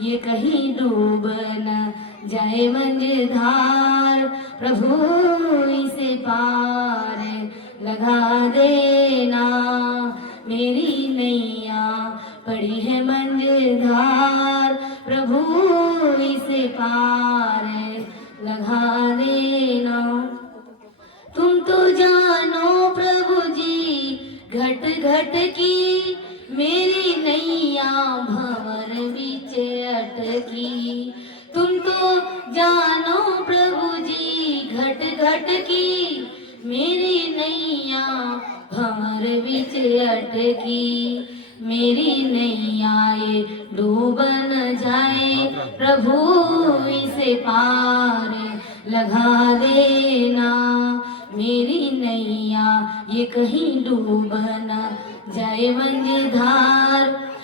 ये कहीं डूब न जाए मंझधार, प्रभु इसे पार लगा देना। मेरी नैया पड़ी है मंझधार, प्रभु इसे पार लगा देना। तुम तो जानो प्रभु जी घट घट की, मेरी नैया भंवर बीच अटकी। तुम तो जानो प्रभु जी घट घट की, मेरी नैया भंवर बीच अटकी। मेरी नैया ये डूब न जाए, प्रभु इसे पार लगा देना। मेरी नैया ये कहीं डूब न जाए मंझधार,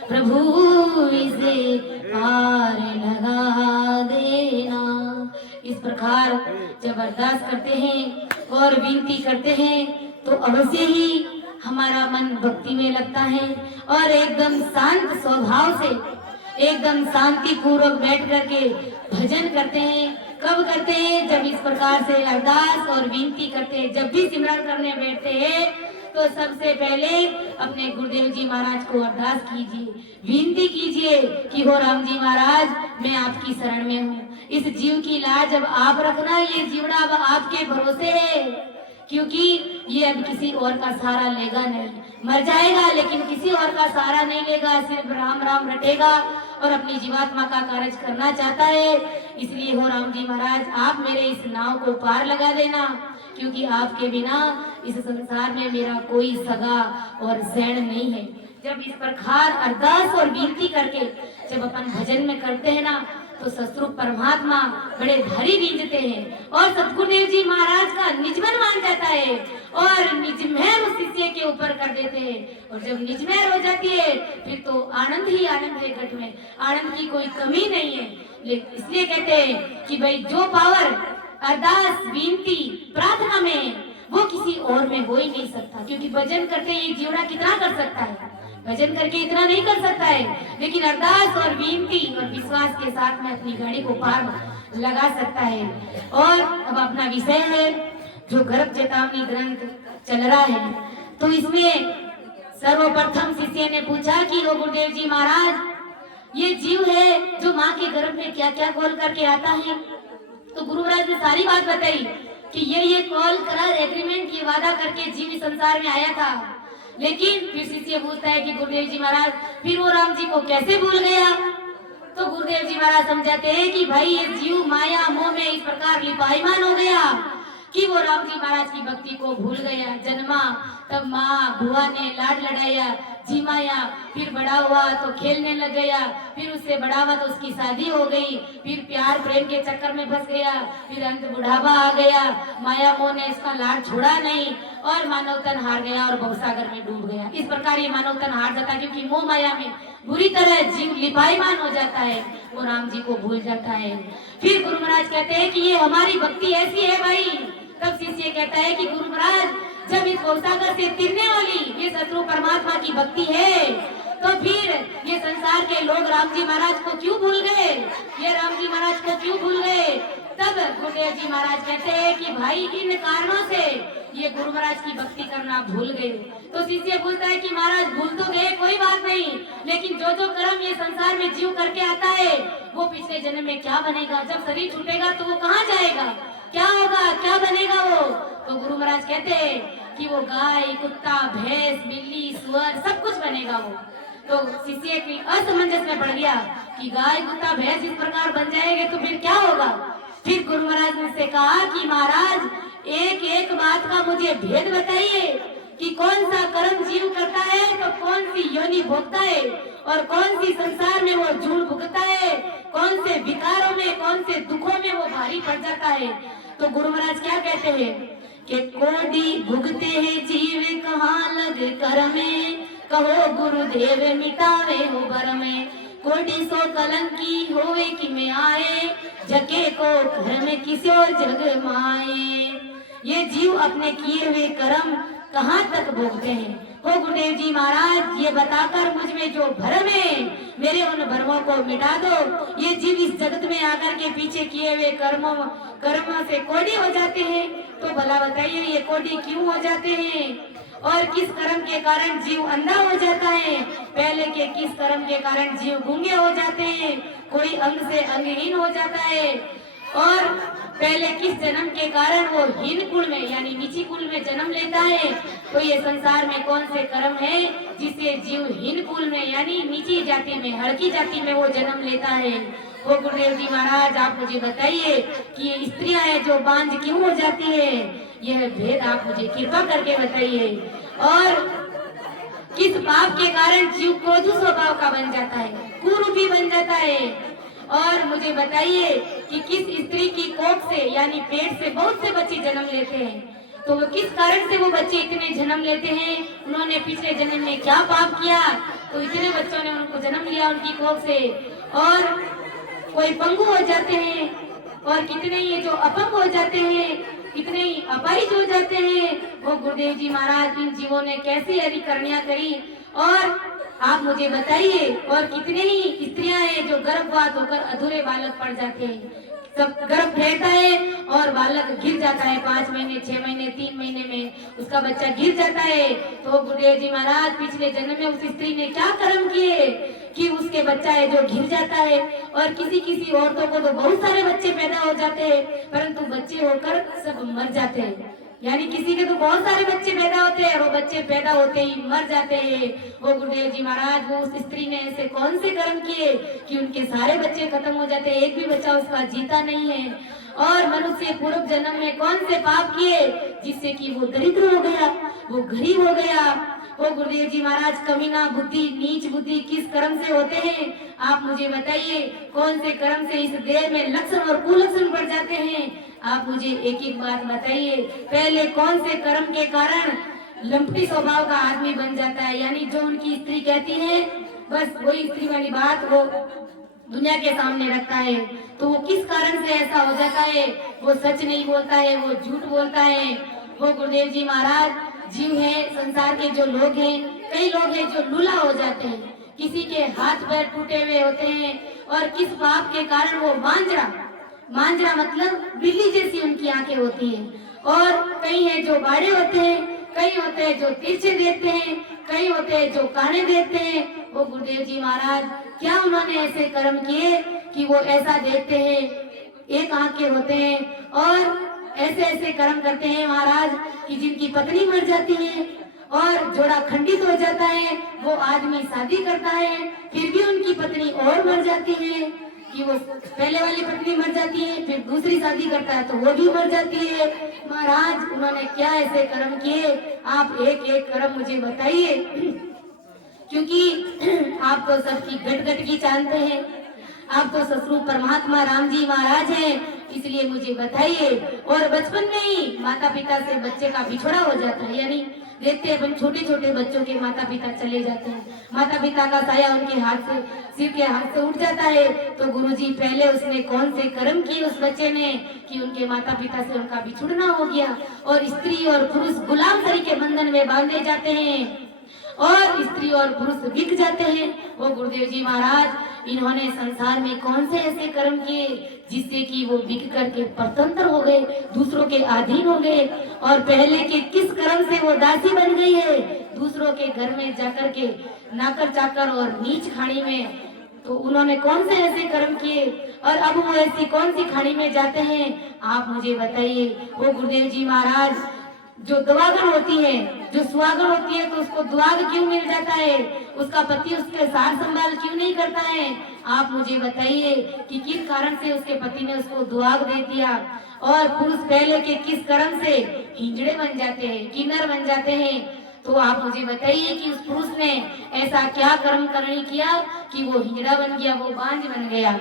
प्रभु इसे पार लगा देना। इस प्रकार जब अरदास करते हैं और विनती करते हैं तो अवश्य ही हमारा मन भक्ति में लगता है और एकदम शांत स्वभाव से एकदम शांति पूर्वक बैठ करके भजन करते हैं। कब करते हैं? जब इस प्रकार से अरदास और विनती करते हैं। जब भी सिमरन करने बैठते हैं तो सबसे पहले अपने गुरुदेव जी महाराज को अरदास कीजिए, विनती कीजिए कि हो राम जी महाराज, मैं आपकी शरण में हूँ। इस जीव की लाज अब आप रखना, ये जीवड़ा अब आपके भरोसे है, क्योंकि ये अब किसी और का सहारा लेगा नहीं। मर जाएगा लेकिन किसी और का सहारा नहीं लेगा, सिर्फ राम राम रटेगा और अपनी जीवात्मा का कार्य करना चाहता है। इसलिए हो राम जी महाराज, आप मेरे इस नाव को पार लगा देना, क्योंकि आपके बिना इस संसार में मेरा कोई सगा और सैन नहीं है। जब इस प्रकार अरदास और विनती करके जब अपन भजन में करते हैं ना, तो सतगुरु परमात्मा बड़े भारी रीझते हैं और सतगुरुदेव जी महाराज का निजमन मान जाता है और निजमेर उस शिष्य के ऊपर कर देते हैं। और जब निजमेर हो जाती है फिर तो आनंद ही आनंद है, घट में आनंद की कोई कमी नहीं है। इसलिए कहते हैं कि भाई जो पावर अरदास विनती प्रार्थना में, वो किसी और में हो ही नहीं सकता, क्योंकि भजन करते ये जीवड़ा कितना कर सकता है, भजन करके इतना नहीं कर सकता है, लेकिन अरदास और विनती और विश्वास के साथ में अपनी गाड़ी को पार लगा सकता है। और अब अपना विषय है जो गर्भ चेतावनी ग्रंथ चल रहा है, तो इसमें सर्वप्रथम शिष्य ने पूछा कि वो गुरुदेव जी महाराज, ये जीव है जो माँ के गर्भ में क्या क्या कॉल करके आता है। तो गुरु महाराज ने सारी बात बताई कि ये कॉल करार एग्रीमेंट, ये वादा करके जीव संसार में आया था। लेकिन फिर शिष्य पूछता है कि गुरुदेव जी महाराज, फिर वो राम जी को कैसे भूल गया। तो गुरुदेव जी महाराज समझाते हैं कि भाई ये जीव माया मोह में इस प्रकार लिपाईमान हो गया कि वो राम जी महाराज की भक्ति को भूल गया। जन्मा तब माँ बुआ ने लाड लड़ाया, जिमाया, फिर बड़ा हुआ तो खेलने लग गया, फिर उससे बड़ा हुआ तो उसकी शादी हो गई, फिर प्यार प्रेम के चक्कर में फंस गया, फिर अंत बुढ़ापा आ गया, माया मोह ने इसका लाड छोड़ा नहीं और मानव तन हार गया और भवसागर में डूब गया। इस प्रकार ये मानव तन हार जाता है, क्योंकि मोह माया में बुरी तरह जीव लिपाईमान हो जाता है, वो राम जी को भूल जाता है। फिर गुरु महाराज कहते हैं कि ये हमारी भक्ति ऐसी है भाई। तब शिष्य कहता है कि गुरु महाराज, जब इस भवसागर से तिरने वाली ये सतगुरु परमात्मा की भक्ति है, तो फिर ये संसार के लोग राम जी महाराज को क्यों भूल गए, ये राम जी महाराज को क्यों भूल गए। तब गुरुदेव जी महाराज कहते हैं कि भाई इन कारणों से ये गुरु महाराज की भक्ति करना भूल गए। तो शिष्य बोलता है कि महाराज भूल तो गए, कोई बात नहीं, लेकिन जो जो कर्म ये संसार में जीव करके आता है वो पिछले जन्म में क्या बनेगा, जब शरीर छूटेगा तो वो कहाँ जाएगा, क्या होगा, क्या बनेगा वो। तो गुरु महाराज कहते हैं कि वो गाय, कुत्ता, भैंस, बिल्ली, सुअर सब कुछ बनेगा वो। तो शिष्य की असमंजस में पड़ गया कि गाय, कुत्ता, भैंस इस प्रकार बन जाएंगे तो फिर क्या होगा। फिर गुरु महाराज ने उससे कहा कि महाराज, एक एक बात का मुझे भेद बताइए कि कौन सा कर्म जीव करता है तो कौन सी योनि भोगता है और कौन सी संसार में वो झूठ भुगता है, कौन से विकारों में, कौन से दुखों में वो भारी पड़ जाता है। तो गुरु महाराज क्या कहते हैं कि कोडी भुगते हैं जीव कहाँ लग कर में, कहो गुरुदेव मिटावे हो बर में, कोडी सो कलंकी होवे कि में आए, जगे को घर में किसी और जग माए। ये जीव अपने किए हुए कर्म कहाँ तक भोगते हैं। हो गुरुदेव जी महाराज, ये बताकर मुझ में जो भ्रम है मेरे उन भ्रमों को मिटा दो। ये जीव इस जगत में आकर के पीछे किए हुए कर्मों से कोड़ी हो जाते हैं, तो भला बताइए ये कोड़ी क्यों हो जाते हैं और किस कर्म के कारण जीव अंधा हो जाता है, पहले के किस कर्म के कारण जीव गूंगे हो जाते हैं, कोई अंग से अंगहीन हो जाता है, और पहले किस जन्म के कारण वो हीन कुल में यानी नीची कुल में जन्म लेता है। तो ये संसार में कौन से कर्म है जिससे जीव हीन कुल में यानी नीची जाति में, हड़की जाति में वो जन्म लेता है। वो गुरुदेव जी महाराज आप मुझे बताइए कि ये स्त्रियां हैं जो बांझ क्यों हो जाती है, यह भेद आप मुझे कृपा करके बताइए। और किस पाप के कारण जीव क्रोधी स्वभाव का बन जाता है, कुरूपी बन जाता है। और मुझे बताइए कि किस स्त्री की कोख से यानी पेट से बहुत से बच्चे जन्म लेते हैं, तो वो किस कारण से वो बच्चे इतने जन्म लेते हैं, उन्होंने पिछले जन्म में क्या पाप किया तो इतने बच्चों ने उनको जन्म लिया उनकी कोख से। और कोई पंगु हो जाते हैं और कितने ये जो अपंग हो जाते हैं, कितने ही अपाहिज हो जाते हैं। वो गुरुदेव जी महाराज इन जीवों ने कैसी अधिकरणियां करी। और आप मुझे बताइए, और कितने ही स्त्रियां हैं जो गर्भवत होकर अधूरे बालक पड़ जाते हैं। सब गर्भ रहता है और बालक गिर जाता है, 5 महीने 6 महीने 3 महीने में उसका बच्चा गिर जाता है। तो गुरुदेव जी महाराज पिछले जन्म में उस स्त्री ने क्या कर्म किए कि उसके बच्चा है जो गिर जाता है। और किसी किसी औरतों को तो बहुत सारे बच्चे पैदा हो जाते हैं, परंतु बच्चे होकर सब मर जाते हैं। यानी किसी के तो बहुत सारे बच्चे पैदा होते हैं और वो बच्चे पैदा होते ही मर जाते हैं। वो गुरुदेव जी महाराज, वो उस स्त्री ने ऐसे कौन से कर्म किए कि उनके सारे बच्चे खत्म हो जाते हैं, एक भी बच्चा उसका जीता नहीं है। और मनुष्य पूर्व जन्म में कौन से पाप किए जिससे कि वो दरिद्र हो गया, वो गरीब हो गया। वो गुरुदेव जी महाराज, कमीना बुद्धि, नीच बुद्धि किस कर्म से होते हैं आप मुझे बताइए। कौन से कर्म से इस देह में लक्षण और कुलक्षण बढ़ जाते हैं आप मुझे एक एक बात बताइए। पहले कौन से कर्म के कारण लंपटी स्वभाव का आदमी बन जाता है, यानी जो उनकी स्त्री कहती है बस वही स्त्री वाली बात वो दुनिया के सामने रखता है। तो वो किस कारण से ऐसा हो जाता है, वो सच नहीं बोलता है, वो झूठ बोलता है। वो गुरुदेव जी महाराज, जीव है संसार के जो लोग हैं, कई लोग हैं जो लूला हो जाते हैं, किसी के हाथ पैर टूटे हुए होते हैं और किस पाप के कारण वो मांजरा मतलब बिल्ली जैसी उनकी आंखें होती हैं। और कई हैं जो बाड़े होते हैं, कई होते हैं जो तिरछे देखते हैं, कई होते हैं जो काने देखते हैं। वो गुरुदेव जी महाराज, क्या उन्होंने ऐसे कर्म किए कि वो ऐसा देखते हैं, एक आंख के होते हैं और ऐसे ऐसे कर्म करते हैं महाराज कि जिनकी पत्नी मर जाती है और जोड़ा खंडित हो जाता है। वो आदमी शादी करता है फिर भी उनकी पत्नी और मर जाती है, कि वो पहले वाली पत्नी मर जाती है, फिर दूसरी शादी करता है तो वो भी मर जाती है। महाराज, उन्होंने क्या ऐसे कर्म किए आप एक एक कर्म मुझे बताइए, क्योंकि आप तो सबकी गट गट की जानते हैं, आप तो ससुर परमात्मा राम जी महाराज हैं, इसलिए मुझे बताइए। और बचपन में ही माता पिता से बच्चे का बिछड़ा हो जाता है, यानी देखते हैं अपन छोटे छोटे बच्चों के माता पिता चले जाते हैं, माता पिता का साया उनके हाथ से, सिर के हाथ से उठ जाता है। तो गुरुजी, पहले उसने कौन से कर्म किए उस बच्चे ने कि उनके माता पिता से उनका बिछुड़ना हो गया और स्त्री और पुरुष गुलाम तरीके के बंधन में बांधे जाते हैं और स्त्री और पुरुष बिक जाते हैं। वो गुरुदेव जी महाराज, इन्होंने संसार में कौन से ऐसे कर्म किए जिससे कि वो बिक करके परतंत्र हो गए, दूसरों के अधीन हो गए। और पहले के किस कर्म से वो दासी बन गई है, दूसरों के घर में जाकर के नाकर चाकर और नीच खानी में। तो उन्होंने कौन से ऐसे कर्म किए और अब वो ऐसी कौन सी खानी में जाते हैं आप मुझे बताइए। वो गुरुदेव जी महाराज, जो दुआगन होती है, जो सुहागन होती है, तो उसको दुआग क्यों मिल जाता है, उसका पति उसके सार संभाल क्यों नहीं करता है आप मुझे बताइए कि किस कारण से उसके पति ने उसको दुआग दे दिया। और पुरुष पहले के किस कर्म से हिंजड़े बन जाते हैं, किन्नर बन जाते हैं। तो आप मुझे बताइए कि उस पुरुष ने ऐसा क्या कर्म करनी किया कि वो हिजड़ा बन गया, वो बांझ बन गया।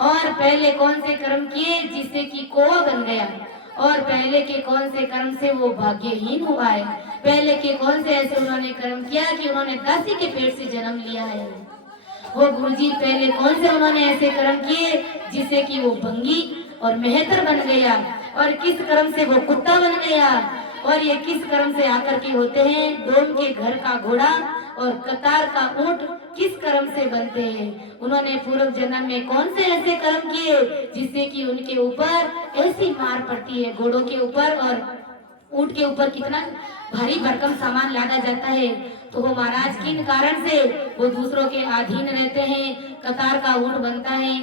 और पहले कौन से कर्म किए जिससे कि कौवा बन गया, और पहले के कौन से कर्म से वो भाग्यहीन हुआ है, पहले के कौन से ऐसे उन्होंने कर्म किया कि उन्होंने दासी के पेट से जन्म लिया है। वो गुरुजी, पहले कौन से उन्होंने ऐसे कर्म किए जिससे कि वो भंगी और मेहतर बन गया, और किस कर्म से वो कुत्ता बन गया, और ये किस कर्म से आकर के होते हैं डोम के घर का घोड़ा और कतार का ऊंट, किस कर्म से बनते हैं। उन्होंने पूर्व जन्म में कौन से ऐसे कर्म किए जिससे कि उनके ऊपर ऐसी मार पड़ती है, घोड़ों के ऊपर और ऊंट के ऊपर कितना भारी भरकम सामान लादा जाता है। तो वो महाराज किन कारण से वो दूसरों के अधीन रहते हैं, कतार का ऊंट बनता है।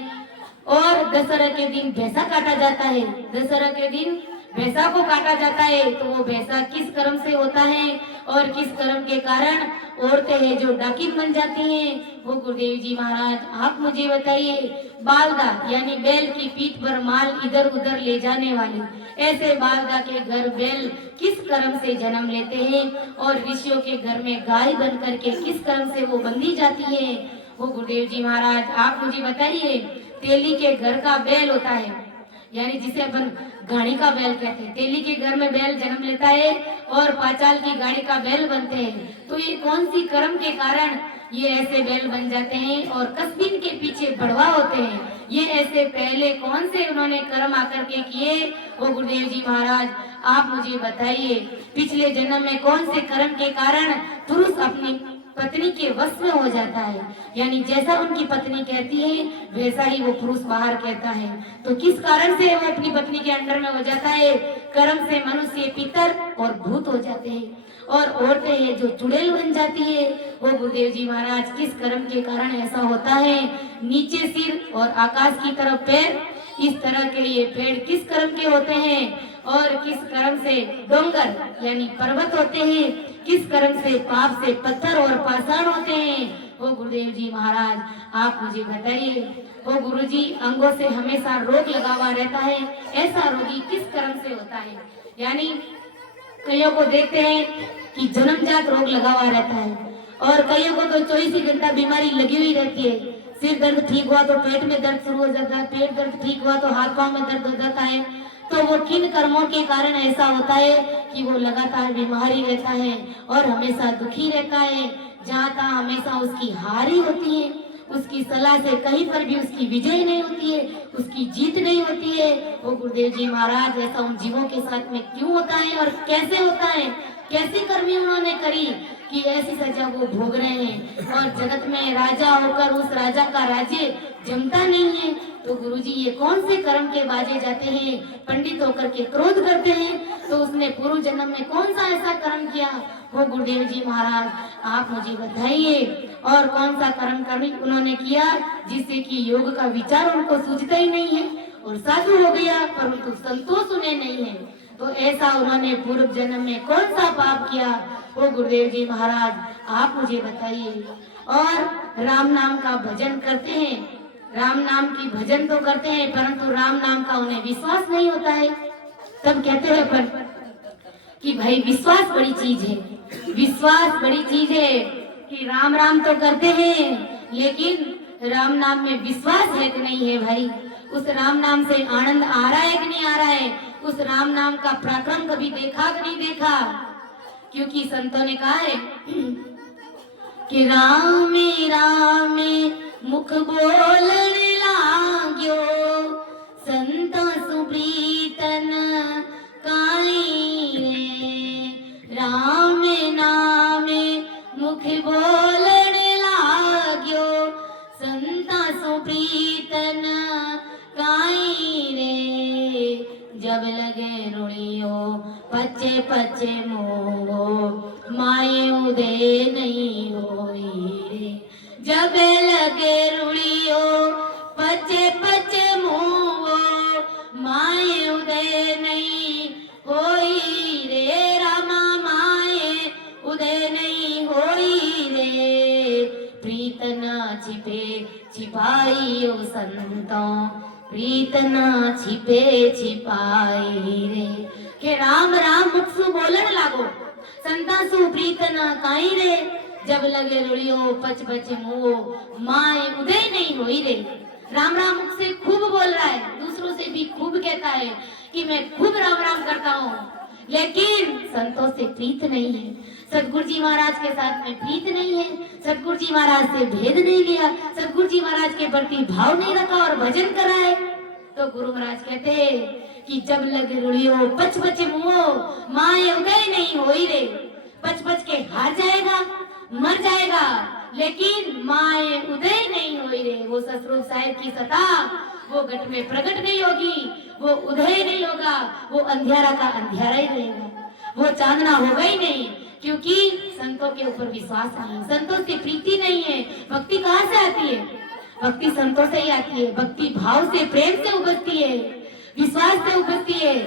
और दशहरा के दिन भैंसा काटा जाता है, दशहरा के दिन भैंसा को काटा जाता है। तो वो भैंसा किस कर्म से होता है और किस कर्म के कारण औरतें हैं जो डाकिन बन जाती हैं। वो गुरुदेव जी महाराज, आप मुझे बताइए। बालदा यानी बैल की पीठ पर माल इधर उधर ले जाने वाली, ऐसे बालदा के घर बैल किस कर्म से जन्म लेते हैं, और ऋषियों के घर में गाय बन करके किस कर्म से वो बंधी जाती है। वो गुरुदेव जी महाराज, आप मुझे बताइए। तेली के घर का बैल होता है, यानी जिसे अपन गाड़ी का बैल कहते हैं। तेली के घर में बैल जन्म लेता है और पांचाल की गाड़ी का बैल बनते हैं। तो ये कौन सी कर्म के कारण ये ऐसे बैल बन जाते हैं और कस्बिन के पीछे बढ़वा होते हैं? ये ऐसे पहले कौन से उन्होंने कर्म आकर के किए? वो गुरुदेव जी महाराज आप मुझे बताइए, पिछले जन्म में कौन से कर्म के कारण पुरुष अपनी पत्नी के वश में हो जाता है? यानी जैसा उनकी पत्नी कहती है वैसा ही वो पुरुष बाहर कहता है। तो किस कारण से वो अपनी पत्नी के अंडर में हो जाता है? कर्म से मनुष्य पितर और भूत हो जाते हैं और औरतें हैं जो चुड़ैल बन जाती है। वो गुरुदेव जी महाराज किस कर्म के कारण ऐसा होता है? नीचे सिर और आकाश की तरफ पैर, इस तरह के ये पेड़ किस कर्म के होते हैं? और किस कर्म से डोंगर यानी पर्वत होते हैं? किस कर्म से पाप से पत्थर और पाषाण होते हैं? वो गुरुदेव जी महाराज आप मुझे बताइए। वो गुरुजी अंगों से हमेशा रोग लगा हुआ रहता है, ऐसा रोगी किस कर्म से होता है? यानी कईयों को देखते हैं कि जन्मजात रोग लगा हुआ रहता है और कईयों को तो 24 घंटा बीमारी लगी हुई रहती है। सिर दर्द ठीक हुआ तो पेट में दर्द शुरू हो जाता है, पेट दर्द ठीक हुआ तो हाथ पांव में दर्द हो जाता है। तो वो किन कर्मों के कारण ऐसा होता है कि वो लगातार बीमारी रहता है और हमेशा दुखी रहता है? जहाँ तहाँ हमेशा उसकी हार ही होती है, उसकी सलाह से कहीं पर भी उसकी विजय नहीं होती है, उसकी जीत नहीं होती है। वो गुरुदेव जी महाराज ऐसा उन जीवों के साथ में क्यों होता है और कैसे होता है? कैसी कर्मी उन्होंने करी कि ऐसी सजा वो भोग रहे हैं और जगत में राजा होकर उस राजा का राज्य जमता नहीं है? तो गुरुजी ये कौन से कर्म के बाजे जाते हैं? पंडित होकर के क्रोध करते हैं, तो उसने पूर्व जन्म में कौन सा ऐसा कर्म किया? वो गुरुदेव जी महाराज आप मुझे बताइए। और कौन सा कर्म कर्मी उन्होंने किया जिससे कि योग का विचार उनको सूझता ही नहीं है और साधु हो गया परंतु संतोष उन्हें नहीं है? तो ऐसा उन्होंने पूर्व जन्म में कौन सा पाप किया? वो गुरुदेव जी महाराज आप मुझे बताइए। और राम नाम का भजन करते हैं, राम नाम की भजन तो करते हैं परंतु राम नाम का उन्हें विश्वास नहीं होता है। तब कहते हैं पर कि भाई विश्वास बड़ी चीज है, विश्वास बड़ी चीज है कि राम राम तो करते हैं लेकिन राम नाम में विश्वास है कि नहीं है? भाई उस राम नाम से आनंद आ रहा है कि नहीं आ रहा है? उस राम नाम का पराक्रम कभी देखा कि नहीं देखा? क्योंकि संतों ने कहा है कि रामे रामे मुख बोलन लाग्यो, संत सुप्रीतन काई रे। रामे नामे मुख बोलन लाग्यो, संत सुप्रीतन काई रे। जब लगे रुड़ियो पचे पचे मोहो, माए उदय नहीं होई रे। जब लगे रुड़ियो पचे पचे मोहो, माए उदय नहीं होई रे। रामा माए उदय नहीं होई रे। प्रीत न छिपे छिपाई ओ संतों, प्रीत न छिपे छिपाई रे। के राम राम मुख सु बोलन लागो, संता सु प्रीत न काई रे। जब लगे रुड़ियो पच पच मुओ, माए उदय नहीं होई रे। राम राम मुख से खूब बोल रहा है, दूसरों से भी खूब कहता है कि मैं खूब राम राम करता हूँ, लेकिन संतों से प्रीत नहीं है। सतगुरु जी महाराज के साथ में प्रीत नहीं है, सतगुरु जी महाराज से भेद नहीं लिया, सतगुरु जी महाराज के प्रति भाव नहीं रखा और भजन करा है। तो गुरु महाराज कहते हैं कि जब लगे रुड़ियो पच पच मुओ, माए उदय नहीं होई रे। पच पच के हार जाएगा, मर जाएगा, लेकिन माए उदय नहीं होई रे। वो ससुर साहेब की सता वो घट में प्रकट नहीं होगी, वो उदय नहीं होगा, वो अंधियारा का अंधियारा ही रहेगा, वो चांदना होगा ही नहीं। क्योंकि संतों के ऊपर विश्वास नहीं, संतों से प्रीति नहीं है। भक्ति कहाँ से आती है? भक्ति संतों से ही आती है, भक्ति भाव से प्रेम से उभरती है, विश्वास से उभरती है।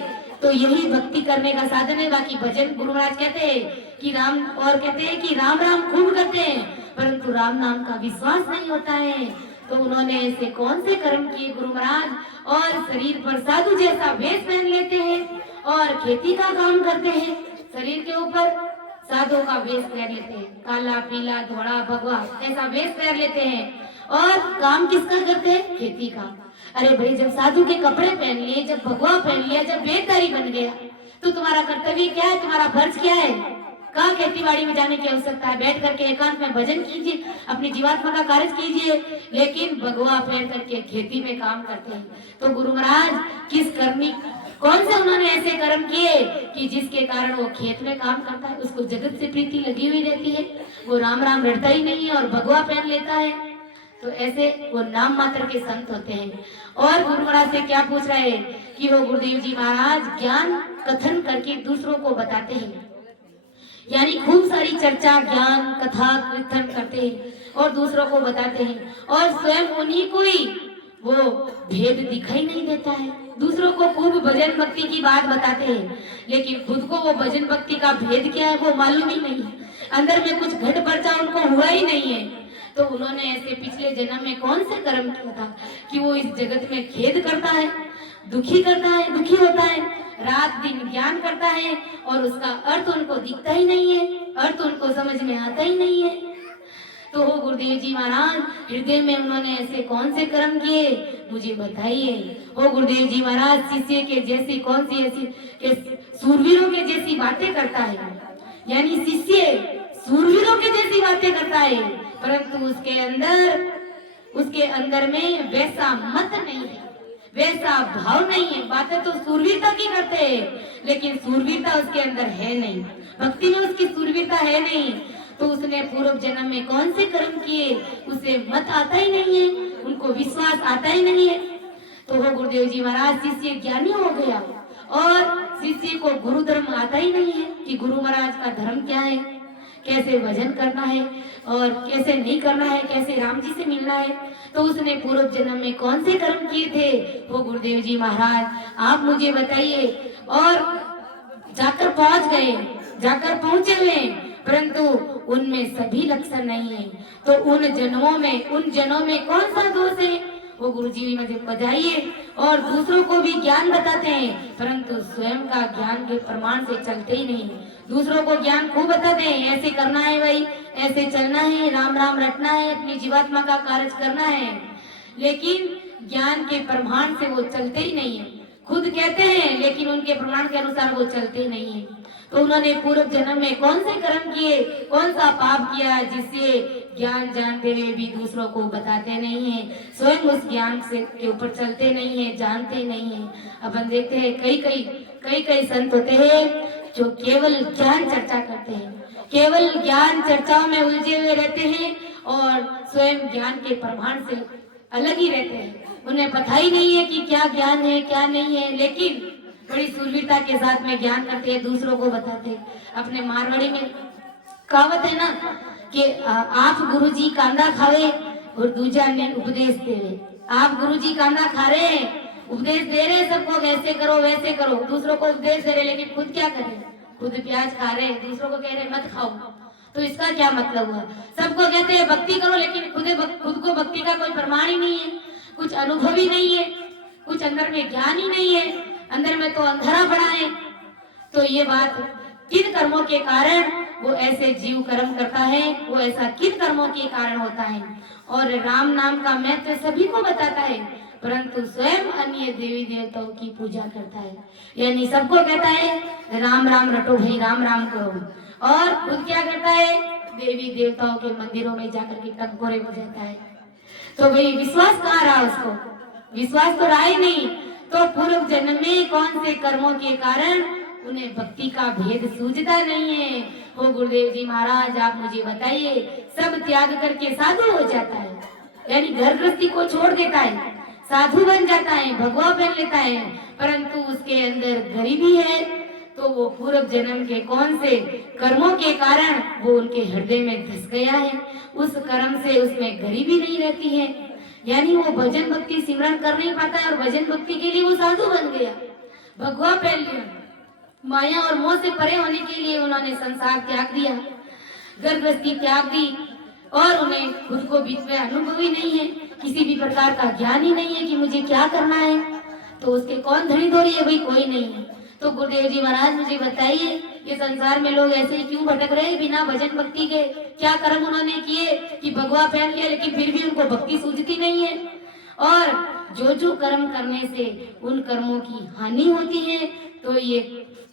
तो यही भक्ति करने का साधन है। बाकी भजन गुरु महाराज कहते हैं कि राम, और कहते हैं कि राम राम खूब करते हैं परंतु राम नाम का विश्वास नहीं होता है। तो उन्होंने ऐसे कौन से कर्म किए गुरु महाराज? और शरीर पर साधु जैसा वेश पहन लेते हैं और खेती का काम करते हैं, शरीर के ऊपर साधु का वेश पहन लेते हैं, काला पीला धोड़ा भगवा ऐसा वेश पहन लेते हैं और काम किसका करते हैं? खेती का। अरे भाई, जब साधु के कपड़े पहन लिए, जब भगवा पहन लिया, जब वेदधारी बन गया, तो तुम्हारा कर्तव्य क्या है, तुम्हारा फर्ज क्या है? कहाँ खेती बाड़ी में जाने की आवश्यकता है? बैठ करके एकांत में भजन कीजिए, अपनी जीवात्मा का कार्य कीजिए। लेकिन भगवा पहन करके खेती में काम करते हैं। तो गुरु महाराज किस कर्मी, कौन से उन्होंने ऐसे कर्म किए कि जिसके कारण वो खेत में काम करता है, उसको जगत से प्रीति लगी हुई रहती है, वो राम राम रटता ही नहीं है और भगवा पहन लेता है। तो ऐसे वो नाम मात्र के संत होते हैं। और गुरु महाराज से क्या पूछ रहे हैं कि वो गुरुदेव जी महाराज ज्ञान कथन करके दूसरों को बताते हैं, यानी खूब सारी चर्चा, ज्ञान, कथा, कीर्तन करते हैं और दूसरों को बताते हैं, और स्वयं उन्हीं को ही वो भेद दिखाई नहीं देता है। दूसरों को खूब भजन भक्ति की बात बताते हैं, लेकिन खुद को वो भजन भक्ति का भेद क्या है वो मालूम ही नहीं है। अंदर में कुछ घट पर्चा उनको हुआ ही नहीं है। तो उन्होंने ऐसे पिछले जन्म में कौन से कर्म किया था कि वो इस जगत में खेद करता है, दुखी करता है, दुखी होता है, रात दिन ज्ञान करता है और उसका अर्थ उनको दिखता ही नहीं है, अर्थ उनको समझ में आता ही नहीं है। तो हो गुरुदेव जी महाराज, हृदय में उन्होंने ऐसे कौन से कर्म किए, मुझे बताइए। हो गुरुदेव जी महाराज, शिष्य के जैसी कौन सी ऐसी के सूरवीरों के जैसी बातें करता है, यानी शिष्य सूरवीरों के जैसी बातें करता है, परंतु उसके अंदर में वैसा मत नहीं है, वैसा भाव नहीं है। बातें तो सूरवीरता की करते हैं, लेकिन सूरवीरता उसके अंदर है नहीं, भक्ति में उसकी सूरवीरता है नहीं। तो उसने पूर्व जन्म में कौन से कर्म किए, उसे मत आता ही नहीं है, उनको विश्वास आता ही नहीं है। तो वो गुरुदेव जी महाराज, शिष्य ज्ञानी हो गया और शिष्य को गुरु धर्म आता ही नहीं है कि गुरु महाराज का धर्म क्या है, कैसे भजन करना है और कैसे नहीं करना है, कैसे राम जी से मिलना है। तो उसने पूर्व जन्म में कौन से कर्म किए थे, वो गुरुदेव जी महाराज आप मुझे बताइए। और जाकर पहुंचे हुए, परंतु उनमें सभी लक्षण नहीं है। तो उन जनों में कौन सा दोष है, वो गुरुजी मुझे बताइए। और दूसरों को भी ज्ञान बताते हैं, परंतु स्वयं का ज्ञान के प्रमाण से चलते ही नहीं। दूसरों को ज्ञान खूब बताते हैं, ऐसे करना है भाई, ऐसे चलना है, राम राम रटना है, अपनी जीवात्मा का कार्य करना है, लेकिन ज्ञान के प्रमाण से वो चलते ही नहीं है। खुद कहते हैं लेकिन उनके प्रमाण के अनुसार वो चलते नहीं है। तो उन्होंने पूर्व जन्म में कौन से कर्म किए, कौन सा पाप किया, जिससे ज्ञान जानते हुए भी दूसरों को बताते नहीं है, स्वयं उस ज्ञान से के ऊपर चलते नहीं है, जानते नहीं है। अपन देखते हैं कई संत होते हैं जो केवल ज्ञान चर्चा करते हैं, केवल ज्ञान चर्चाओं में उलझे हुए रहते हैं और स्वयं ज्ञान के प्रमाण से अलग ही रहते हैं। उन्हें पता ही नहीं है कि क्या ज्ञान है क्या नहीं है, लेकिन बड़ी सूरवीरता के साथ में ज्ञान करते हैं, दूसरों को बताते हैं। अपने मारवाड़ी में कहावत है ना कि आप गुरुजी कांदा खावे और दूजा ने उपदेश दे रहे। आप गुरुजी कांदा खा रहे हैं, उपदेश दे रहे सबको, ऐसे करो वैसे करो, दूसरों को उपदेश दे रहे, लेकिन खुद क्या कर रहे, खुद प्याज खा रहे, दूसरों को कह रहे मत खाओ। तो इसका क्या मतलब हुआ? सबको कहते हैं भक्ति करो, लेकिन खुद को भक्ति का कोई प्रमाण ही नहीं है, कुछ अनुभव ही नहीं है, कुछ अंदर में ज्ञान ही नहीं है, अंदर में तो अंधेरा पड़ा है। तो ये बात किन कर्मों के कारण वो ऐसे जीव कर्म करता है, वो ऐसा किन कर्मों के कारण होता है। और राम नाम का महत्व सभी को बताता है, परंतु स्वयं अन्य देवी देवताओं की पूजा करता है, यानी सबको कहता है राम राम रटो भाई, राम राम करो, और खुद क्या करता है, देवी देवताओं के मंदिरों में जाकर के टंकोरे बजाता है। तो भाई विश्वास कहाँ रहा उसको, विश्वास तो रहा ही नहीं। तो पूर्व जन्म में कौन से कर्मों के कारण उन्हें भक्ति का भेद सूझता नहीं है। हो गुरुदेव जी महाराज आप मुझे बताइए, सब त्याग करके साधु हो जाता है, यानी घर गृहस्थी को छोड़ देता है, साधु बन जाता है, भगवा बन लेता है, परंतु उसके अंदर गरीबी है। तो वो पूर्व जन्म के कौन से कर्मों के कारण वो उनके हृदय में धस गया है, उस कर्म से उसमें गरीबी नहीं रहती है, यानी वो भजन भक्ति सिमरन कर नहीं पाता है, और भजन भक्ति के लिए वो साधु बन गया, भगवा पहन लिया, माया और मोह से परे होने के लिए उन्होंने संसार त्याग दिया, घर गृहस्थी त्याग दी, और उन्हें खुद को बीच में अनुभव ही नहीं है, किसी भी प्रकार का ज्ञान ही नहीं है कि मुझे क्या करना है। तो उसके कौन धनी धोरी है, भाई कोई नहीं है। तो गुरुदेव जी महाराज मुझे बताइए, ये संसार में लोग ऐसे ही क्यों भटक रहे बिना भजन भक्ति के? क्या कर्म उन्होंने किए कि भगवा पहन लिया, लेकिन फिर भी उनको भक्ति सूझती नहीं है। और जो जो कर्म करने से उन कर्मों की हानि होती है, तो ये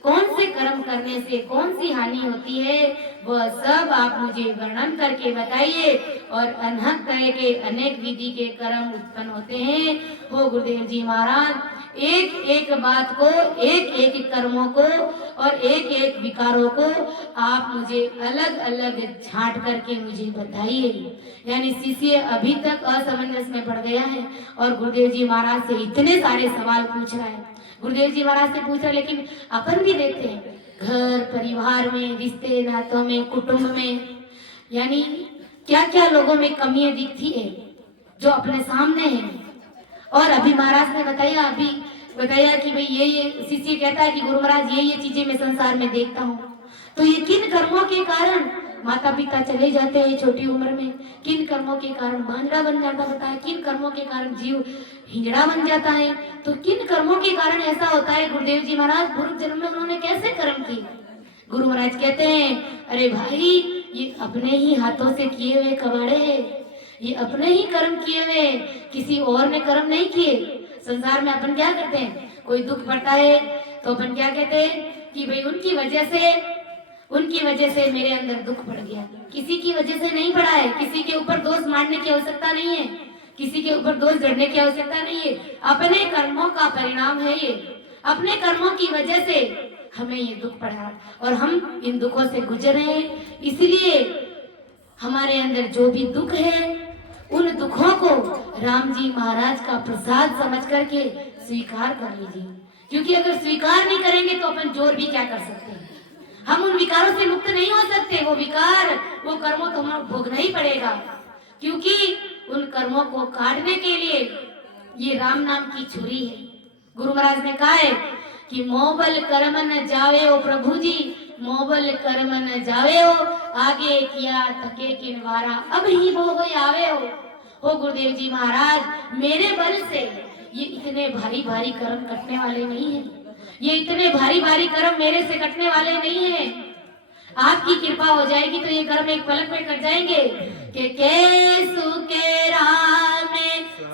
कौन से कर्म करने से कौन सी हानि होती है वह सब आप मुझे वर्णन करके बताइए। और अनहद तरह के अनेक विधि के कर्म उत्पन्न होते हैं। हो गुरुदेव जी महाराज, एक एक बात को, एक एक कर्मों को और एक एक विकारों को आप मुझे अलग अलग छांट करके मुझे बताइए। यानी शिष्य अभी तक असमंजस में पड़ गया है और गुरुदेव जी महाराज से इतने सारे सवाल पूछ रहा है। गुरुदेव जी महाराज से पूछ रहा है, लेकिन अपन भी देखते हैं घर परिवार में, रिश्ते नातों में, कुटुंब में, यानी क्या क्या लोगों में कमियां दिखती है जो अपने सामने है। और अभी महाराज ने बताया कि भाई ये शिष्य कहता है कि गुरु महाराज ये चीजें मैं संसार में देखता हूँ। तो ये किन कर्मों के कारण माता पिता चले जाते हैं छोटी उम्र में, किन कर्मों के कारण बांझड़ा बन जाता है, किन कर्मों के कारण जीव हिजड़ा बन जाता है, तो किन कर्मों के कारण ऐसा होता है। गुरुदेव जी महाराज पूर्व जन्म में उन्होंने कैसे कर्म किए। गुरु महाराज कहते हैं, अरे भाई ये अपने ही हाथों से किए हुए कबाड़े हैं, ये अपने ही कर्म किए हुए, किसी और ने कर्म नहीं किए। संसार में अपन क्या करते हैं, कोई दुख पड़ता है तो अपन क्या कहते हैं कि भाई उनकी वजह से मेरे अंदर दुख पड़ गया। किसी की वजह से नहीं पड़ा है, किसी के ऊपर दोष मारने की आवश्यकता नहीं है, किसी के ऊपर दोष जड़ने की आवश्यकता नहीं है। अपने कर्मों का परिणाम है ये, अपने कर्मों की वजह से हमें ये दुख पड़ा और हम इन दुखों से गुजरे हैं। इसलिए हमारे अंदर जो भी दुख है उन दुखों को राम जी महाराज का प्रसाद समझ करके स्वीकार कर लीजिए, क्योंकि अगर स्वीकार नहीं करेंगे तो अपन जोर भी क्या कर सकते हैं। हम उन विकारों से मुक्त नहीं हो सकते। वो विकार, वो कर्मों तो हमें भोगना ही पड़ेगा, क्योंकि उन कर्मों को काटने के लिए ये राम नाम की छुरी है। गुरु महाराज ने कहा है कि मोबल कर्म न जावे ओ प्रभु जी, मोबल कर्म न जावे हो, आगे किया थके किनवारा, अब ही वो आवे हो गुरुदेव जी महाराज, मेरे बल से ये इतने भारी भारी कर्म कटने वाले नहीं है, ये इतने भारी भारी कर्म मेरे से कटने वाले नहीं है। आपकी कृपा हो जाएगी तो ये कर्म एक पलक में कट जाएंगे। कि कैसु के राम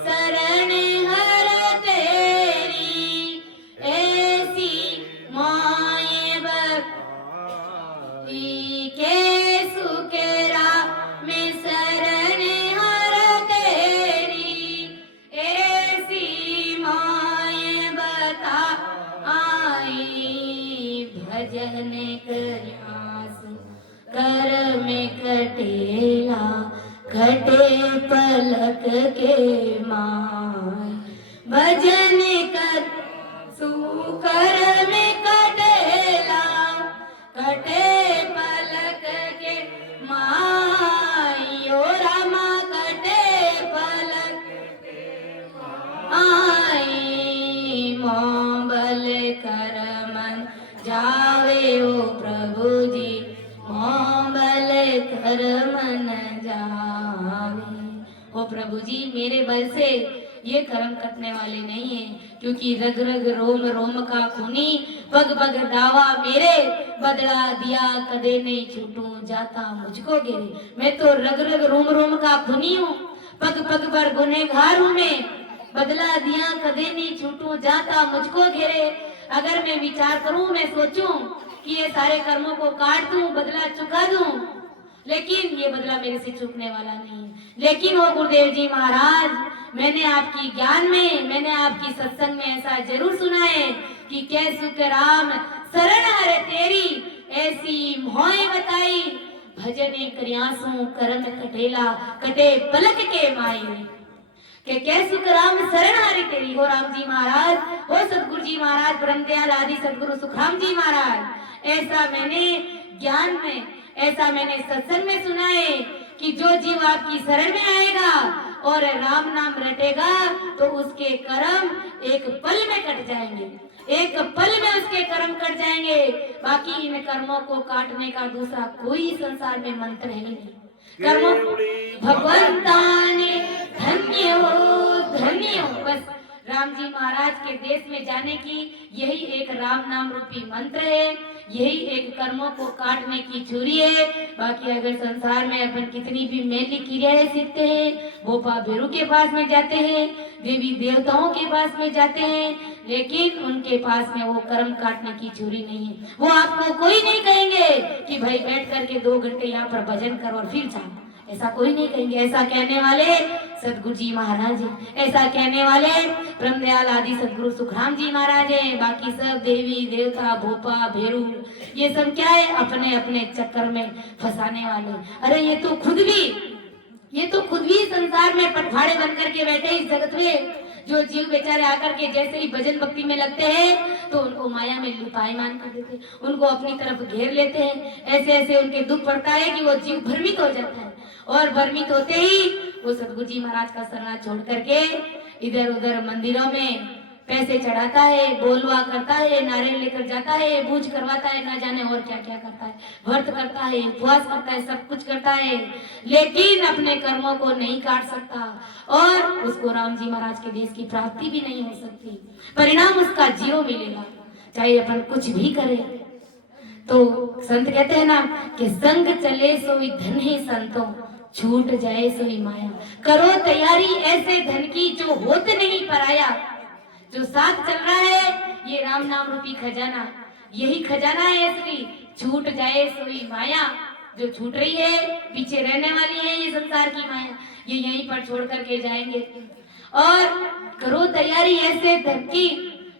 शरण हर तेरी, ऐसी माए बख्शी, कैसु के राम शरण हर तेरी, ऐसी माए बता आई, भजन करियासु कर में कटेला, कटे पलक के माय, भजन कर सुकर में कटेला, कटे पलक के माय, ओ रामा कटे पलक आई, मोबल कर मन जावे ओ प्रभु जी, मोबल कर मन जावे। ओ प्रभु जी, मेरे बल से ये कर्म कटने वाले नहीं है, क्योंकि रग रग रोम रोम का खूनी, पग पग दावा मेरे, बदला दिया कदे नहीं छूटूं जाता मुझको गिरे। मैं तो रग रग रोम रोम का खूनी हूँ, पग पग पर गुनहगार हूँ मैं, बदला दिया कदे नहीं छूटूं जाता मुझको घेरे। अगर मैं विचार करूं, मैं सोचूं कि ये सारे कर्मों को काट दूं, बदला चुका दूं, लेकिन ये बदला मेरे से चूकने वाला नहीं है। लेकिन वो गुरुदेव जी महाराज, मैंने आपकी ज्ञान में, मैंने आपकी सत्संग में ऐसा जरूर सुना है कि कैसु के राम शरण हर तेरी, ऐसी मोह बताई, भजन करियासु कर्म कटेला, कटे पलक के माई, के कैसु के राम शरण हरि तेरी। हो राम जी महाराज, हो सतगुरु जी महाराज, परम दयाल आदि सतगुरु सुखराम जी महाराज, ऐसा मैंने ज्ञान में, ऐसा मैंने सत्संग में सुना है कि जो जीव आपकी शरण में आएगा और राम नाम रटेगा तो उसके कर्म एक पल में कट जाएंगे, एक पल में उसके कर्म कट जाएंगे। बाकी इन कर्मों को काटने का दूसरा कोई संसार में मंत्र है नहीं। कर्मों भगवंता ने धन्य हो, बस राम जी महाराज के देश में जाने की यही एक राम नाम रूपी मंत्र है, यही एक कर्मों को काटने की छुरी है। बाकी अगर संसार में अपन कितनी भी मैली क्रियाएं सीखते हैं, भोपा भेरू के पास में जाते हैं, देवी देवताओं के पास में जाते हैं, लेकिन उनके पास में वो कर्म काटने की छुरी नहीं है। वो आपको कोई नहीं कहेंगे कि भाई बैठ करके 2 घंटे यहाँ पर भजन करो और फिर जाओ, ऐसा कोई नहीं कहेंगे। ऐसा कहने वाले सदगुरु जी महाराज हैं, ऐसा कहने वाले ब्रह्मदयाल आदि सदगुरु सुखराम जी महाराज हैं। बाकी सब देवी देवता भोपा भेरू ये सब क्या है, अपने अपने चक्कर में फंसाने वाले। अरे ये तो खुद भी संसार में पटवाड़े बन करके बैठे इस जगत में। जो जीव बेचारे आकर के जैसे ही भजन भक्ति में लगते हैं तो उनको माया में लिपायमान कर देते हैं, उनको अपनी तरफ घेर लेते हैं। ऐसे ऐसे उनके दुख पड़ता है कि वो जीव भ्रमित हो जाता है, और भ्रमित होते ही वो सदगुरु जी महाराज का शरण छोड़ करके इधर उधर मंदिरों में पैसे चढ़ाता है, बोलवा करता है, नारियल लेकर जाता है, पूज करवाता है, ना जाने और क्या क्या करता है, व्रत करता है, उपवास करता है, सब कुछ करता है, लेकिन अपने कर्मों को नहीं काट सकता और उसको राम जी महाराज के देश की प्राप्ति भी नहीं हो सकती। परिणाम उसका जीरो मिलेगा, चाहे अपन कुछ भी करें। तो संत कहते हैं ना कि संग चले सोई धन ही संतों, छूट जाए सोई माया। करो तैयारी ऐसे धन की जो होत नहीं पराया। जो साथ चल रहा है ये राम नाम रूपी खजाना, यही खजाना है असली। छूट जाए सोई माया, जो छूट रही है पीछे रहने वाली है ये संसार की माया, ये यहीं पर छोड़ करके जाएंगे। और करो तैयारी ऐसे धन की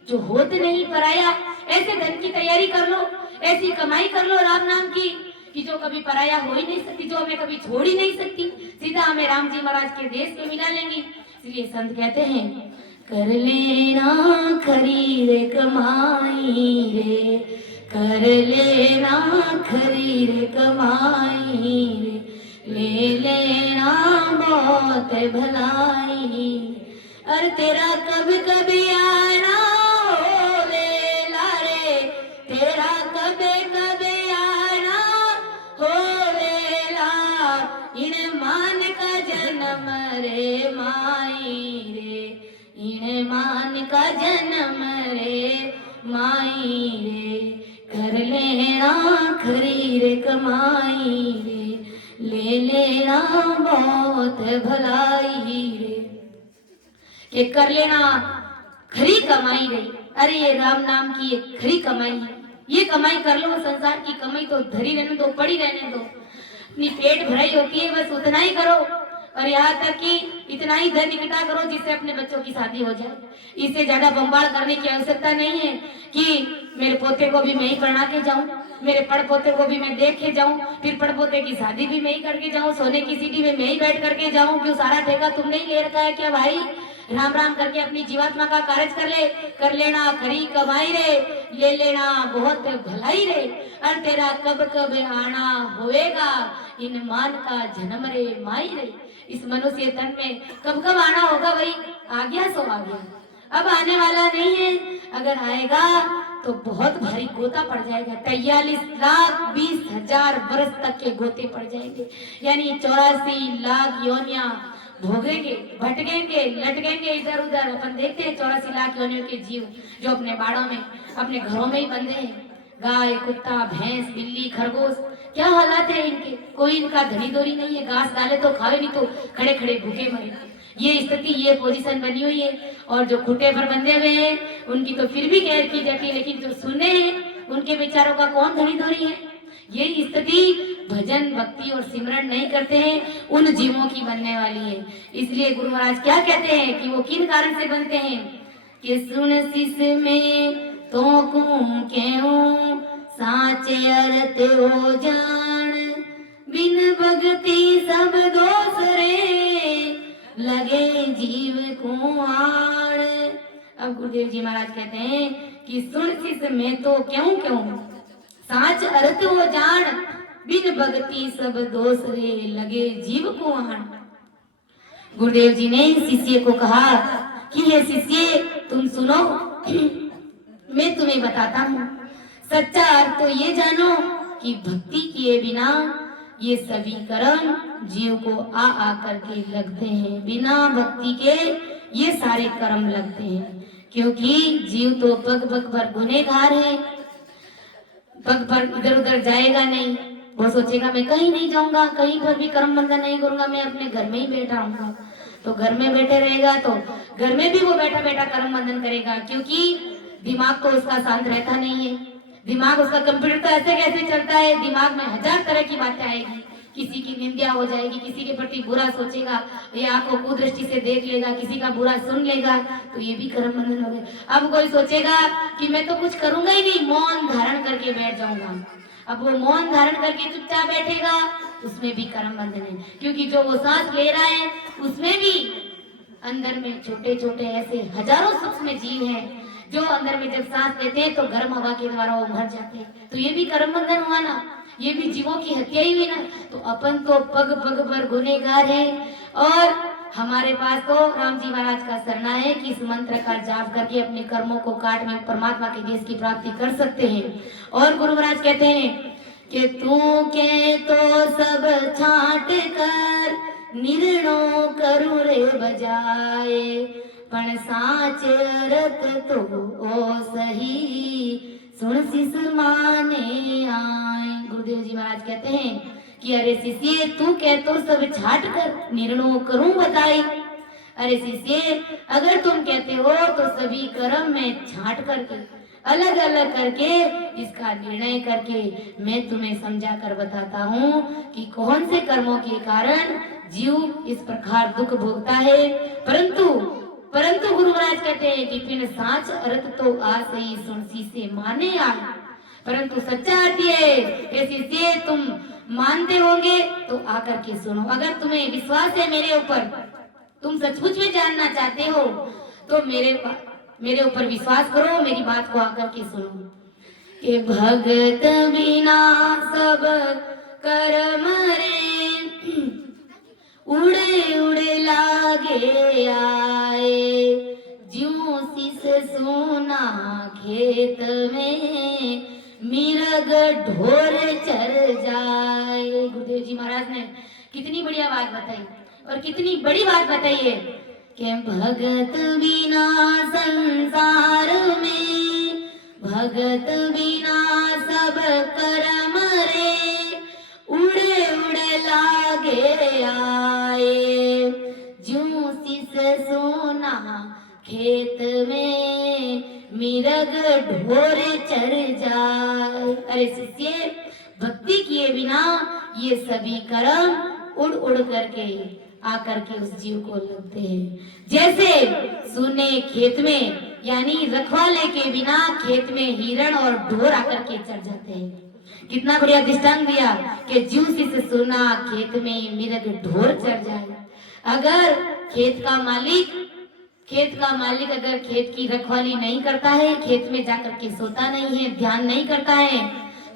जो होत नहीं पराया। ऐसे धन की तैयारी कर लो, ऐसी कमाई कर लो राम नाम की कि जो कभी पराया हो ही नहीं सकती, जो हमें कभी छोड़ ही नहीं सकती, सीधा हमें राम जी महाराज के देश में मिला लेंगी। इसलिए संत कहते हैं कर लेना खरी रे कमाई रे, कर लेना खरी रे कमाई रे, ले लेना बहुत भलाई। और तेरा कभी कभी आना हो वेला रे, तेरा कभी कभी आना हो वेला। इन मान का जन्म रे माई रे, इन मान का जन्म रे माई रे, कर लेना खरी रे कमाई रे, ले लेना बहुत भलाई रे। कि कर लेना खरी कमाई रे, अरे ये राम नाम की एक खरी कमाई है, ये कमाई कर लो। संसार की कमाई तो धरी रहने दो, पड़ी रहने दो, अपनी पेट भराई होती है बस उतना ही करो। और यहाँ तक कि इतना ही धन इकट्ठा करो जिससे अपने बच्चों की शादी हो जाए। इससे ज्यादा बम्बाड़ करने की आवश्यकता नहीं है कि मेरे पोते को भी मैं ही पढ़ा के जाऊं, मेरे पड़ पोते को भी मैं देख के जाऊं, फिर पड़ पोते की शादी भी मैं ही करके जाऊं, सोने की सीढ़ी में मैं ही बैठ करके जाऊं। क्यों सारा ठेका तुमने ही ले रखा है क्या भाई? राम राम करके अपनी जीवात्मा का कार्य कर ले। कर लेना खरी कमाई रे, ले लेना बहुत भलाई रे। और तेरा कब कब आना होएगा, इन मान का जन्म रे माई रे। इस मनुष्य तन में कब कब आना होगा भाई, आ गया सो आ गया, अब आने वाला नहीं है। अगर आएगा तो बहुत भारी गोता पड़ जाएगा। 43,20,000 वर्ष तक के गोते पड़ जाएंगे, यानी 84 लाख योनियां भोगेंगे, भटकेंगे, लटकेंगे इधर उधर। अपन देखते हैं 84 लाख योनियों के जीव जो अपने बाड़ों में, अपने घरों में ही बंधे हैं। गाय, कुत्ता, भैंस, बिल्ली, खरगोश, क्या हालात है इनके। कोई इनका धनी दोरी नहीं है, घास डाले तो खावे, नहीं तो खड़े खड़े भूखे मरे। ये स्थिति, ये पोजीशन बनी हुई है। और जो खुटे पर बंधे हुए हैं उनकी तो फिर भी केयर की जाती है, लेकिन जो सुने हैं उनके बेचारों का कौन धनी दोरी है। ये स्थिति भजन भक्ति और सिमरन नहीं करते हैं उन जीवों की बनने वाली है। इसलिए गुरु महाराज क्या कहते हैं कि वो किन कारण से बनते हैं कि सुन शिष में तो क्यों साचे अर्थ हो जान, बिन भक्ति सब दोष रे, लगे जीव को आण। अब गुरुदेव जी महाराज कहते हैं कि सुन शिष में तो क्यों क्यों साच अर्थ हो जान, बिन भक्ति सब दोष रे, लगे जीव को आण। गुरुदेव जी ने शिष्य को कहा कि हे शिष्य तुम सुनो, मैं तुम्हें बताता हूँ। सच्चा अर्थ तो ये जानो कि भक्ति किए बिना ये सभी कर्म जीव को आ करके लगते हैं। बिना भक्ति के ये सारे कर्म लगते हैं, क्योंकि जीव तो पग पग भर गुनहगार है। पग भर इधर उधर जाएगा नहीं, वो सोचेगा मैं कहीं नहीं जाऊंगा, कहीं पर भी कर्म बंधन नहीं करूंगा, मैं अपने घर में ही बैठा रहूंगा। तो घर में बैठे रहेगा तो घर में भी वो बैठा बैठा कर्म बंधन करेगा, क्योंकि दिमाग तो उसका शांत रहता नहीं है। दिमाग उसका कंप्यूटर तो ऐसे कैसे चलता है, दिमाग में हजार तरह की बातें आएगी, किसी की निंदा हो जाएगी, किसी के प्रति बुरा सोचेगा, या आंखों कुदृष्टि से देख लेगा, किसी का बुरा सुन लेगा, तो ये भी कर्म बंधन हो गया। अब कोई सोचेगा कि मैं तो कुछ करूंगा ही नहीं, मौन धारण करके बैठ जाऊंगा। अब वो मौन धारण करके चुपचाप बैठेगा, उसमें भी कर्म बंधन है, क्योंकि जो वो सांस ले रहा है उसमें भी अंदर में छोटे छोटे ऐसे हजारों सूक्ष्म जीव हैं, जो अंदर में जब सांस लेते हैं तो गर्म हवा के द्वारा वो मर जाते हैं। तो ये भी कर्म बंधन हुआ ना, ये भी जीवों की हत्या ही हुई ना। तो अपन तो पग पग पर गुनहगार है, और हमारे पास तो राम जी महाराज का शरणा है कि इस मंत्र का जाप करके अपने कर्मों को काट में परमात्मा के देश की प्राप्ति कर सकते हैं। और गुरु महाराज कहते हैं कि तू के तो सब छाट कर निर्णो करू रे बजाए, पण साच रत तो ओ सही सुन शिष माने आए। गुरुदेव जी महाराज कहते हैं कि अरे शिष्य तू कह तो सब छाट कर निर्णय करूं बताई। अरे शिष्य अगर तुम कहते हो तो सभी कर्म में छाट करके अलग अलग करके इसका निर्णय करके मैं तुम्हें समझा कर बताता हूँ कि कौन से कर्मों के कारण जीव इस प्रकार दुख भोगता है। परंतु गुरु महाराज कहते हैं कि फिर साच अर्थ तो आ सही सुनसी से माने आए। परंतु सच्चा अर्थ ये ऐसी से तुम मानते होंगे तो आकर के सुनो। अगर तुम्हें विश्वास है मेरे ऊपर, तुम सचमुच में जानना चाहते हो तो मेरे ऊपर विश्वास करो, मेरी बात को आकर के सुनो। कि भगत बिना सब कर्म रे उड़े उड़े लागे आए, ज्यों शिष सोना खेत में मिरग ढोर चर जाए। गुरुदेव जी महाराज ने कितनी बढ़िया बात बताई और कितनी बड़ी बात बताई है कि भगत बिना संसार में, भगत बिना सब कर्म रे उड़े उड़े लागे आए, ज्यों शिष सोना खेत में मिरग ढोर चर जाए। अरे शिष्य भक्ति किए बिना ये सभी कर्म उड़ उड़ करके आकर के उस जीव को लगते हैं। जैसे सुने खेत में, यानी रखवाले के बिना खेत में हिरण और ढोर आकर के चढ़ जाते हैं। कितना बढ़िया दृष्टांत दिया कि ज्यों शिष सोना खेत में मिरग ढोर चढ़ जाए। अगर खेत का मालिक अगर खेत की रखवाली नहीं करता है, खेत में जाकर के सोता नहीं है, ध्यान नहीं करता है,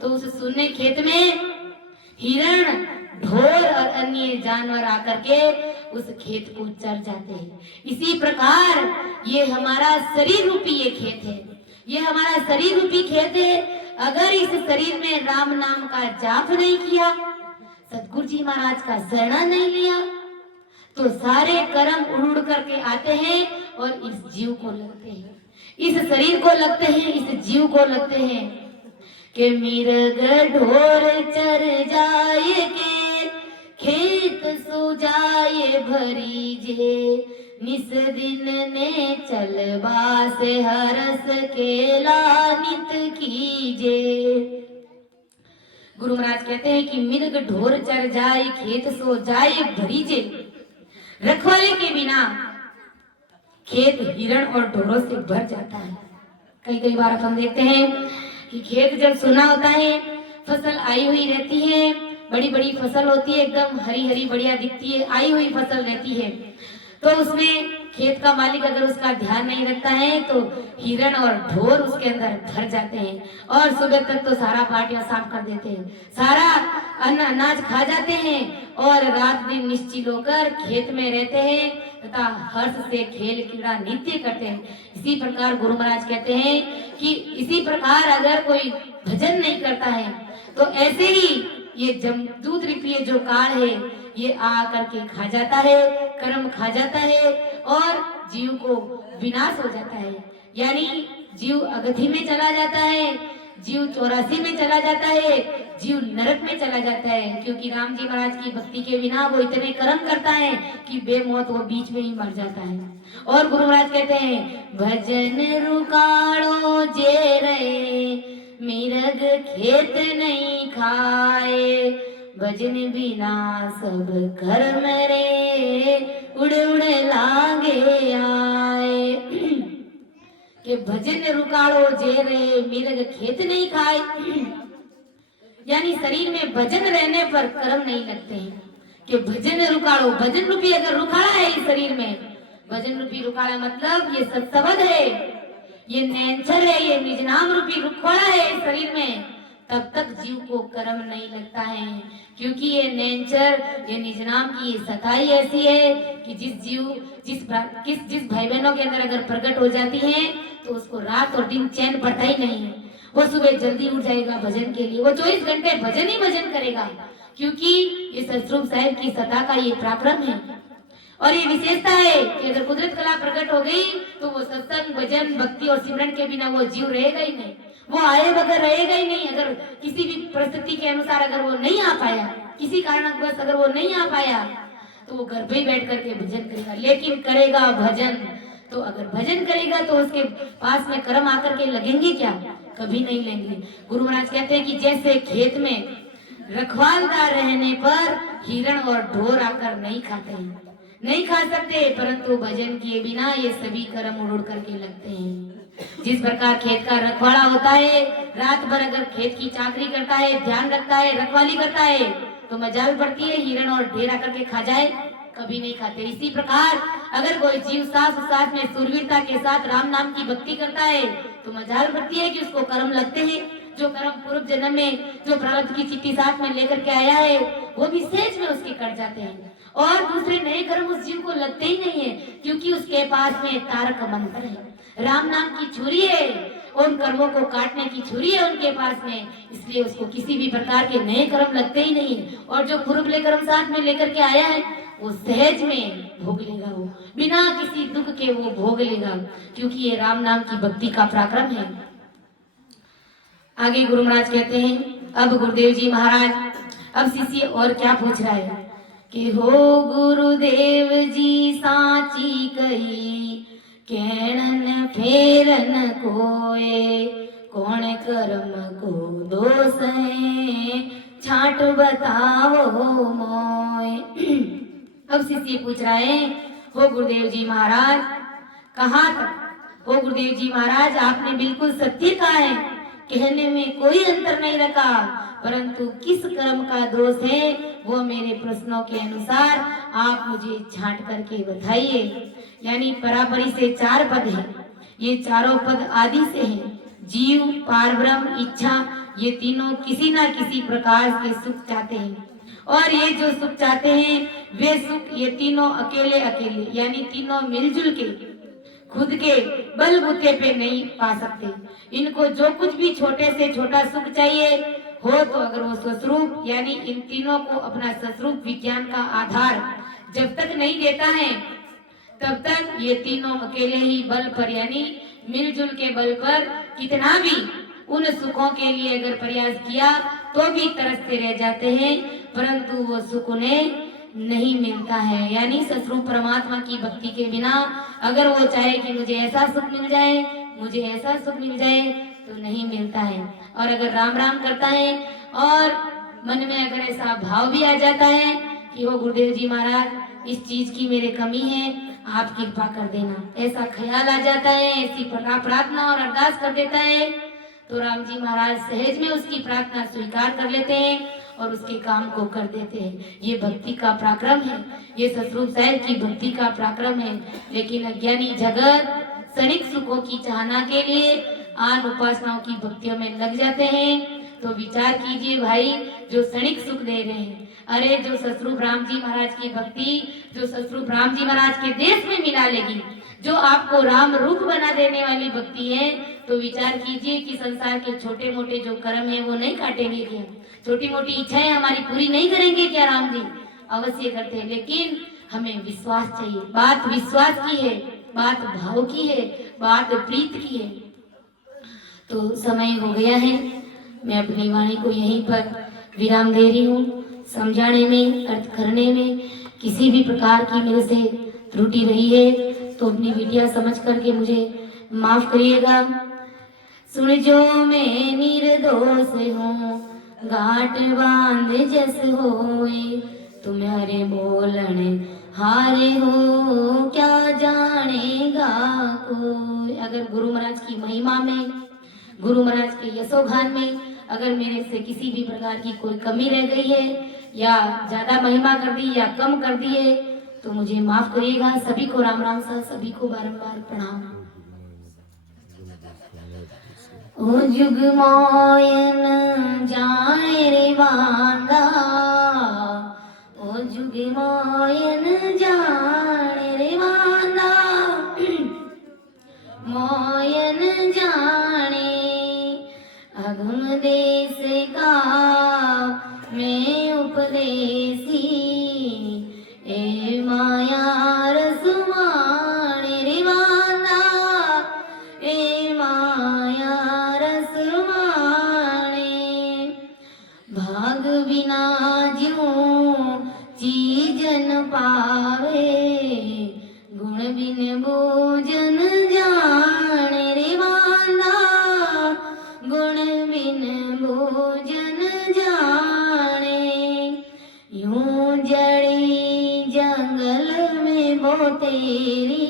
तो उस सुने खेत में हिरण ढोर और अन्य जानवर आकर के उस खेत को चर जाते हैं। इसी प्रकार ये हमारा शरीर रूपी ये खेत है, ये हमारा शरीर रूपी खेत है। अगर इस शरीर में राम नाम का जाप नहीं किया, सतगुरु जी महाराज का शरण नहीं लिया, तो सारे कर्म उड़ करके आते हैं और इस जीव को लगते हैं, इस शरीर को लगते हैं, इस जीव को लगते हैं। कि मिरग ढोर चर जाए के खेत सो जाए भरी जे, निस दिन ने चलबा से हरस केला नित कीजे। गुरु महाराज कहते हैं कि मिर्ग ढोर चर जाए खेत सो जाए भरी जे, रखवाले के बिना खेत हिरण और ढोरों से भर जाता है। कई बार अपन देखते हैं कि खेत जब सुना होता है, फसल आई हुई रहती है, बड़ी बड़ी फसल होती है, एकदम हरी हरी बढ़िया दिखती है, आई हुई फसल रहती है, तो उसमें खेत का मालिक अगर उसका ध्यान नहीं रखता है तो हिरण और ढोर उसके अंदर भर जाते हैं और सुबह तक तो सारा पाटिया साफ कर देते हैं, सारा अन्न अनाज खा जाते हैं और रात दिन निश्चिल होकर खेत में रहते हैं तथा हर्ष से खेल क्रीड़ा नित्य करते हैं। इसी प्रकार गुरु महाराज कहते हैं कि इसी प्रकार अगर कोई भजन नहीं करता है तो ऐसे ही ये जमदूत रूपी जो काल है ये आ करके खा जाता है, कर्म खा जाता है और जीव को विनाश हो जाता है। यानी जीव अगति में चला जाता है, जीव 84 में चला जाता है, जीव नरक में चला जाता है, क्योंकि राम जी महाराज की भक्ति के बिना वो इतने कर्म करता है कि बेमौत वो बीच में ही मर जाता है। और गुरु महाराज कहते हैं, भजन रुकाड़ो जे रे मिरग खेत नहीं खाए, भजन बिना सब कर्म रे उड़े उड़े लागे आए। कि भजन रुकाड़ो जे रे मिरग खेत नहीं खाए, यानी शरीर में भजन रहने पर कर्म नहीं लगते हैं। कि भजन रुकाड़ो, भजन रूपी अगर रुखाड़ा है इस शरीर में, भजन रूपी रुखाड़ा मतलब ये सत्सबद है, ये नैनछर है, ये निज नाम रूपी रुखवाड़ा है इस शरीर में, तब तक जीव को कर्म नहीं लगता है। क्योंकि ये नैनछर, ये निज नाम की ये सताई ऐसी है कि जिस भाई बहनों के अंदर अगर प्रकट हो जाती है तो उसको रात और दिन चैन पड़ता ही नहीं है। वो सुबह जल्दी उठ जाएगा भजन के लिए, वो 24 घंटे भजन ही भजन करेगा, क्योंकि ये सतरूप साहिब की सता का ये पराक्रम है। और ये विशेषता है कि अगर कुदरत कला प्रकट हो गई तो वो सत्संग, भजन, भक्ति और सिमरन के बिना वो जीव रहेगा ही नहीं, वो आए बगैर रहेगा ही नहीं। अगर किसी भी परिस्थिति के अनुसार अगर वो नहीं आ पाया, किसी कारणवश अगर वो नहीं आ पाया, तो वो घर पे ही बैठ करके भजन करेगा, लेकिन करेगा भजन। तो अगर भजन करेगा तो उसके पास में कर्म आकर के लगेंगे क्या? कभी नहीं लेंगे। गुरु महाराज कहते हैं कि जैसे खेत में रखवालदार रहने पर हिरण और ढोर आकर नहीं खाते हैं, नहीं खा सकते, परंतु भजन किए बिना ये सभी कर्म उड़ करके लगते हैं। जिस प्रकार खेत का रखवाला होता है, रात भर अगर खेत की चाकरी करता है, ध्यान रखता है, रखवाली करता है, तो मजाल पड़ती है हिरण और ढेर आकर के खा जाए, कभी नहीं खाते। इसी प्रकार अगर कोई जीव साथ में सूरवीरता के साथ राम नाम की भक्ति करता है तो मजाल पड़ती है कि उसको कर्म लगते हैं। जो कर्म पूर्व जन्म में जो प्रारब्ध की चिट्ठी साथ में लेकर के आया है वो भी सहज में उसके कट जाते हैं, और दूसरे नए कर्म उस जीव को लगते ही नहीं है, क्योंकि उसके पास में तारक मंत्र है, राम नाम की छुरी है, उन कर्मों को काटने की छुरी है उनके पास में, इसलिए उसको किसी भी प्रकार के नए कर्म लगते ही नहीं है। और जो पूर्व कर्म साथ में लेकर के आया है वो सहज में भोग लेगा, वो बिना किसी दुख के वो भोग लेगा, क्योंकि ये राम नाम की भक्ति का पराक्रम है। आगे गुरु महाराज कहते हैं, अब गुरुदेव जी महाराज अब शिष्य और क्या पूछ रहा है कि हो गुरुदेव जी साची कही कहन फेरन कोए, कौन कर्म को दोष है छाट बताओ मोए। अब शिष्य पूछ रहा है, हो गुरुदेव जी महाराज कहाँ तक? हो गुरुदेव जी महाराज आपने बिल्कुल सत्य कहा है, कहने में कोई अंतर नहीं रखा, परंतु किस कर्म का दोष है वो मेरे प्रश्नों के अनुसार आप मुझे छांट करके बताइए। यानी परापरी से 4 पद है, ये चारों पद आदि से हैं, जीव, पारब्रह्म, इच्छा, ये तीनों किसी ना किसी प्रकार के सुख चाहते हैं, और ये जो सुख चाहते हैं वे सुख ये तीनों अकेले अकेले यानी तीनों मिलजुल के खुद के बलबूते पे नहीं पा सकते। इनको जो कुछ भी छोटे से छोटा सुख चाहिए हो तो अगर वो स्वस्वरूप यानी इन तीनों को अपना स्वस्वरूप विज्ञान का आधार जब तक नहीं देता है तब तक ये तीनों अकेले ही बल पर यानी मिलजुल के बल पर कितना भी उन सुखों के लिए अगर प्रयास किया तो भी तरसते रह जाते हैं, परंतु वो सुख उन्हें नहीं मिलता है। यानी सतरूप परमात्मा की भक्ति के बिना अगर वो चाहे कि मुझे ऐसा सुख मिल जाए, मुझे ऐसा सुख मिल जाए, तो नहीं मिलता है। और अगर राम राम करता है और मन में अगर ऐसा भाव भी आ जाता है कि हो गुरुदेव जी महाराज इस चीज की मेरे कमी है, आप कृपा कर देना, ऐसा ख्याल आ जाता है, ऐसी प्रार्थना और अरदास कर देता है, तो राम जी महाराज सहज में उसकी प्रार्थना स्वीकार कर लेते हैं और उसके काम को कर देते हैं। ये भक्ति का पराक्रम है, ये सतरूप साहिब की भक्ति का पराक्रम है। लेकिन अज्ञानी जगत क्षणिक सुखों की चाहना के लिए आन उपासनाओं की भक्तियों में लग जाते हैं। तो विचार कीजिए भाई, जो क्षणिक सुख दे रहे हैं, अरे जो सतरूप राम जी महाराज की भक्ति जो सतरूप राम जी महाराज के देश में मिला लेगी, जो आपको राम रूप बना देने वाली भक्ति है, तो विचार कीजिए कि संसार के छोटे मोटे जो कर्म है वो नहीं काटेंगे क्या? छोटी मोटी इच्छाएं हमारी पूरी नहीं करेंगे क्या राम जी? अवश्य करते हैं, लेकिन हमें विश्वास चाहिए। बात विश्वास की है, बात भाव की है, बात प्रीत की है। तो समय हो गया है, मैं अपनी वाणी को यहीं पर विराम दे रही हूँ। समझाने में, अर्थ करने में किसी भी प्रकार की मेरे से त्रुटि रही है तो अपनी विद्या समझ करके मुझे माफ करिएगा। सुन जो मैं निर्दोष हूँ, घाट बांध जस होए, तुम्हारे बोलने हारे हो, क्या जानेगा कोई। अगर गुरु महाराज की महिमा में, गुरु महाराज के यशोगान में अगर मेरे से किसी भी प्रकार की कोई कमी रह गई है या ज्यादा महिमा कर दी या कम कर दी है तो मुझे माफ करिएगा। सभी को राम राम सा, सभी को बारंबार प्रणाम। ओ जुग मोयन जाने रे वांदा, ओ जुग मोयन जाने रे वांदा, मोयन जाने अगम देश का मैं उपदेसी, ए माया रसमाने रे वांदा, ए माया रसमाने, भाग बिना ज्यों चीज न पावे, गुण बिन भोजन जाने रे वांदा, गुण बिन भोजन जाने, यूं जड़ी जंगल में वो तेरी,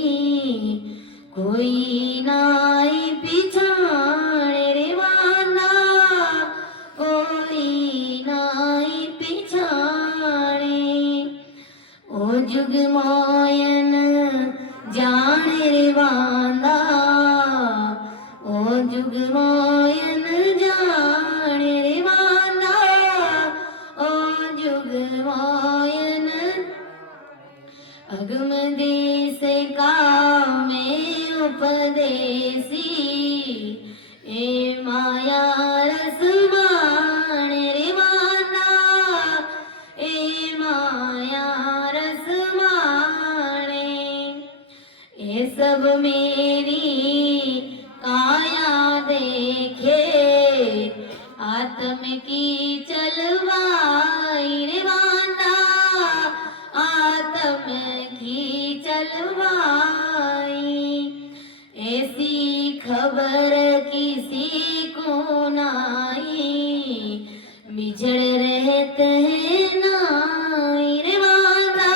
कोई नाई पिछाने रे वांदा, कोई नाई पिछाने। ओ जुग मोयन जाने रे वांदा, ओ जुग मोयन जाने रे वांदा, ओ जुग मोयन अगम देश का मैं उपदेसी, ए माया रसमाने रे वांदा, ए माया रसमाने, ये सब मेरी काया देखे, आत्म की चलवाई रे वांदा, आत्म की चलवाई, ऐसी खबर किसी को नाई, बिछड़ रहते हैं नाई रे वांदा,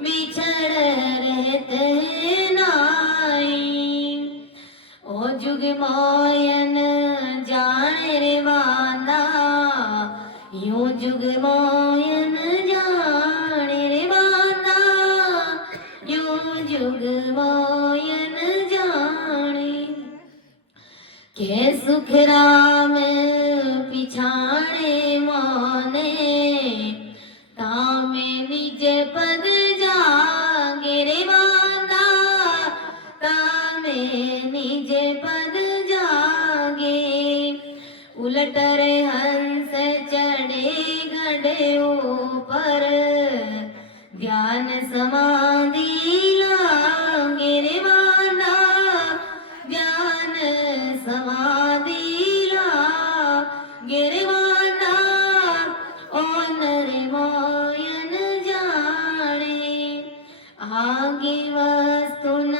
बिछड़ रहते हैं नाई। ओ जुग मोयन जाने रे वांदा, यूं जुग मोयन जाने रे वांदा, यूं जुग मोयन जाने। के सुख राम पिछाड़े माने, तामे निज पद जागे रे वांदा, तामे निज पद जागे, उलट रे हंस चढ़े गढ़े ऊपर, ध्यान समाधि लागे रे वांदा, ध्यान समाधि लागे रे वांदा, ओ नर मोयन जाने, आगे वस्तु न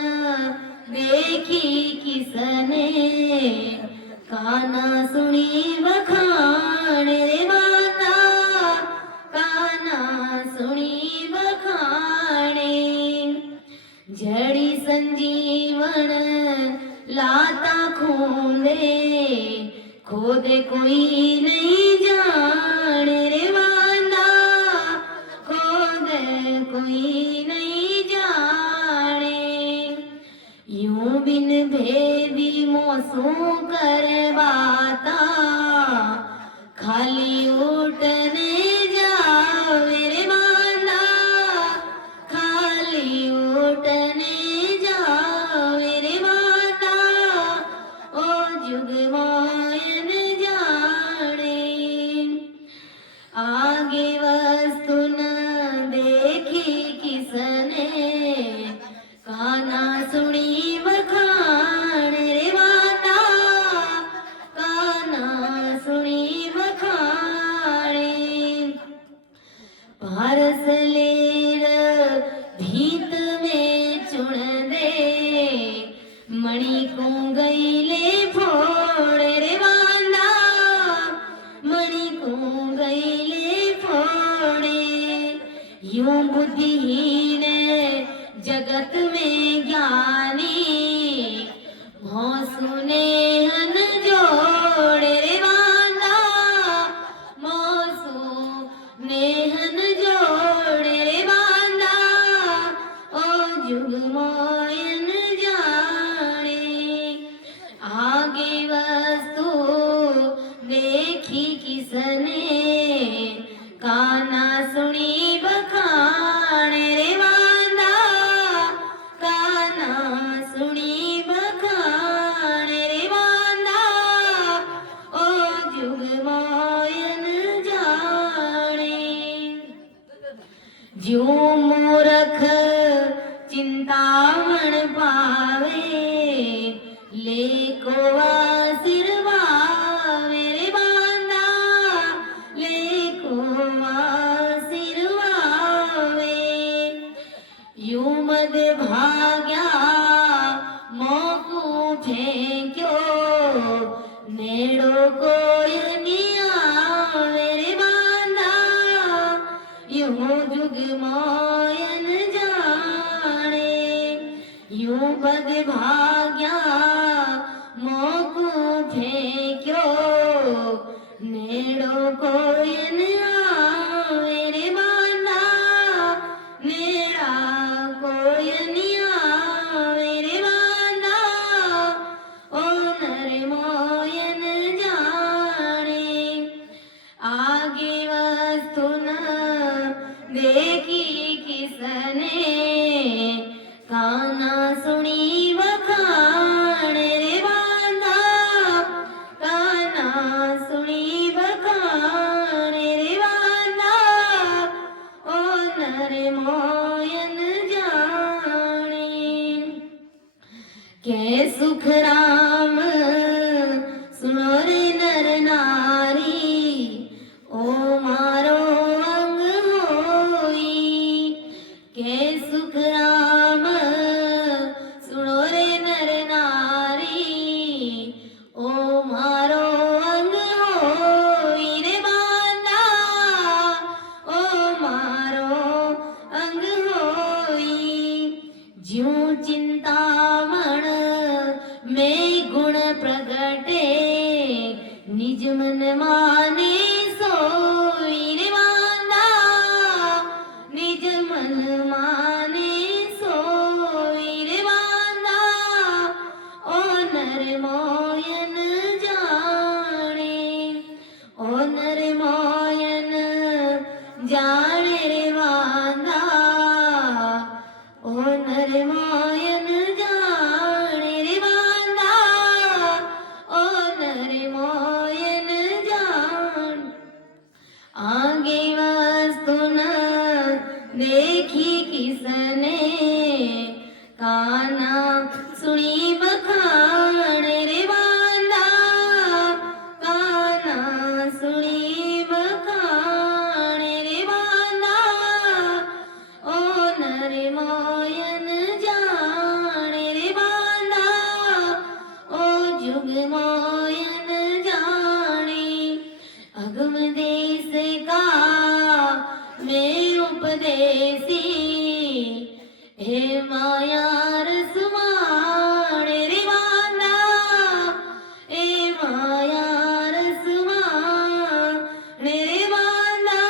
देखी किसने, काना सुनी बखान रे वांदा, काना सुनी बखाने, जड़ी संजीवन लाता खूंदे, खोदे कोई नहीं जाने रे वांदा, खोदे कोई नहीं जाने, यूं बिन भेदी मोसू करवाता, खाली उठने जावे रे वांदा, खाली उठने जावे रे वांदा, ओ जुग मोयन जाने, आगे वस्तु न देखी किसने, काना सुनी बखान रे वांदा, काना यूं बुद्धिहीन जगत में ज्ञानी भों सुने हन जोड़े रे बांधा भों सुने हन जोड़े रे बांधा ओ जुग मोयन जाने आगे वस्तु देखी किसने काना सुनी बखान रे बांधा काना सुनी बखान रे बांधा ओ जुग मोयन जाने ज्यों मूरख चिंतामण पावे ले कोवा सिर वावे रे बांधा ले कोवा सिर वावे यूं मद भाग्या मोकू फेंक्यो नेड़ो कोई नहीं आवे रे बांधा यूं जुग मोयन जाने यूं बद भाग्या मोकू फेंक्यो नेड़ो कोई न आवे रे बांधा नेड़ा कोई न आवे रे बांधा ओ नर मोयन जाने आगे वस्तु न देखी किसने काना सुनी बखान रे बांधा काना सुनी बखान रे बांधा ओ नर मोयन जाने के सुख राम सुनो रे नर नारी ओ मारो अंग होई के सुख राम सुनो रे नर नारी ओ मारो अंग होई रे बांधा ओ मारो अंग होई ज्यों चिंतामण में गुण प्रगटे निज मन माने सोई रे बांधा निज मन माने सोई रे बांधा ओ नर मोयन जाने ओ नर मोयन जाने रे बांधा ओ नर मोयन जाने रे बांधा ओ नर मोयन जान आगे वस्तु न देखी किसने काना सुनी बखान रे बांधा काना सुनी बखान रे बांधा ओ नर मोयन जाने रे बांधा ओ जुग मोयन जाने अगम देश का मैं उपदेसी हे माया रसमान रे बांधा हे माया रसमान रे बांधा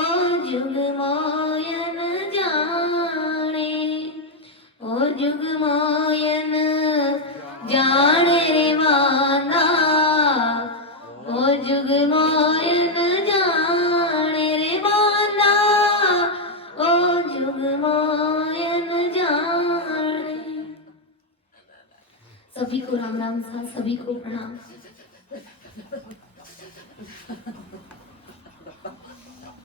ओ जुग मोयन जाने ओ जुग मोयन जाने रे बांधा ओ जुग मोयन जाने रे बांधा ओ जुग मोयन जाने सभी को राम राम सा सभी को प्रणाम।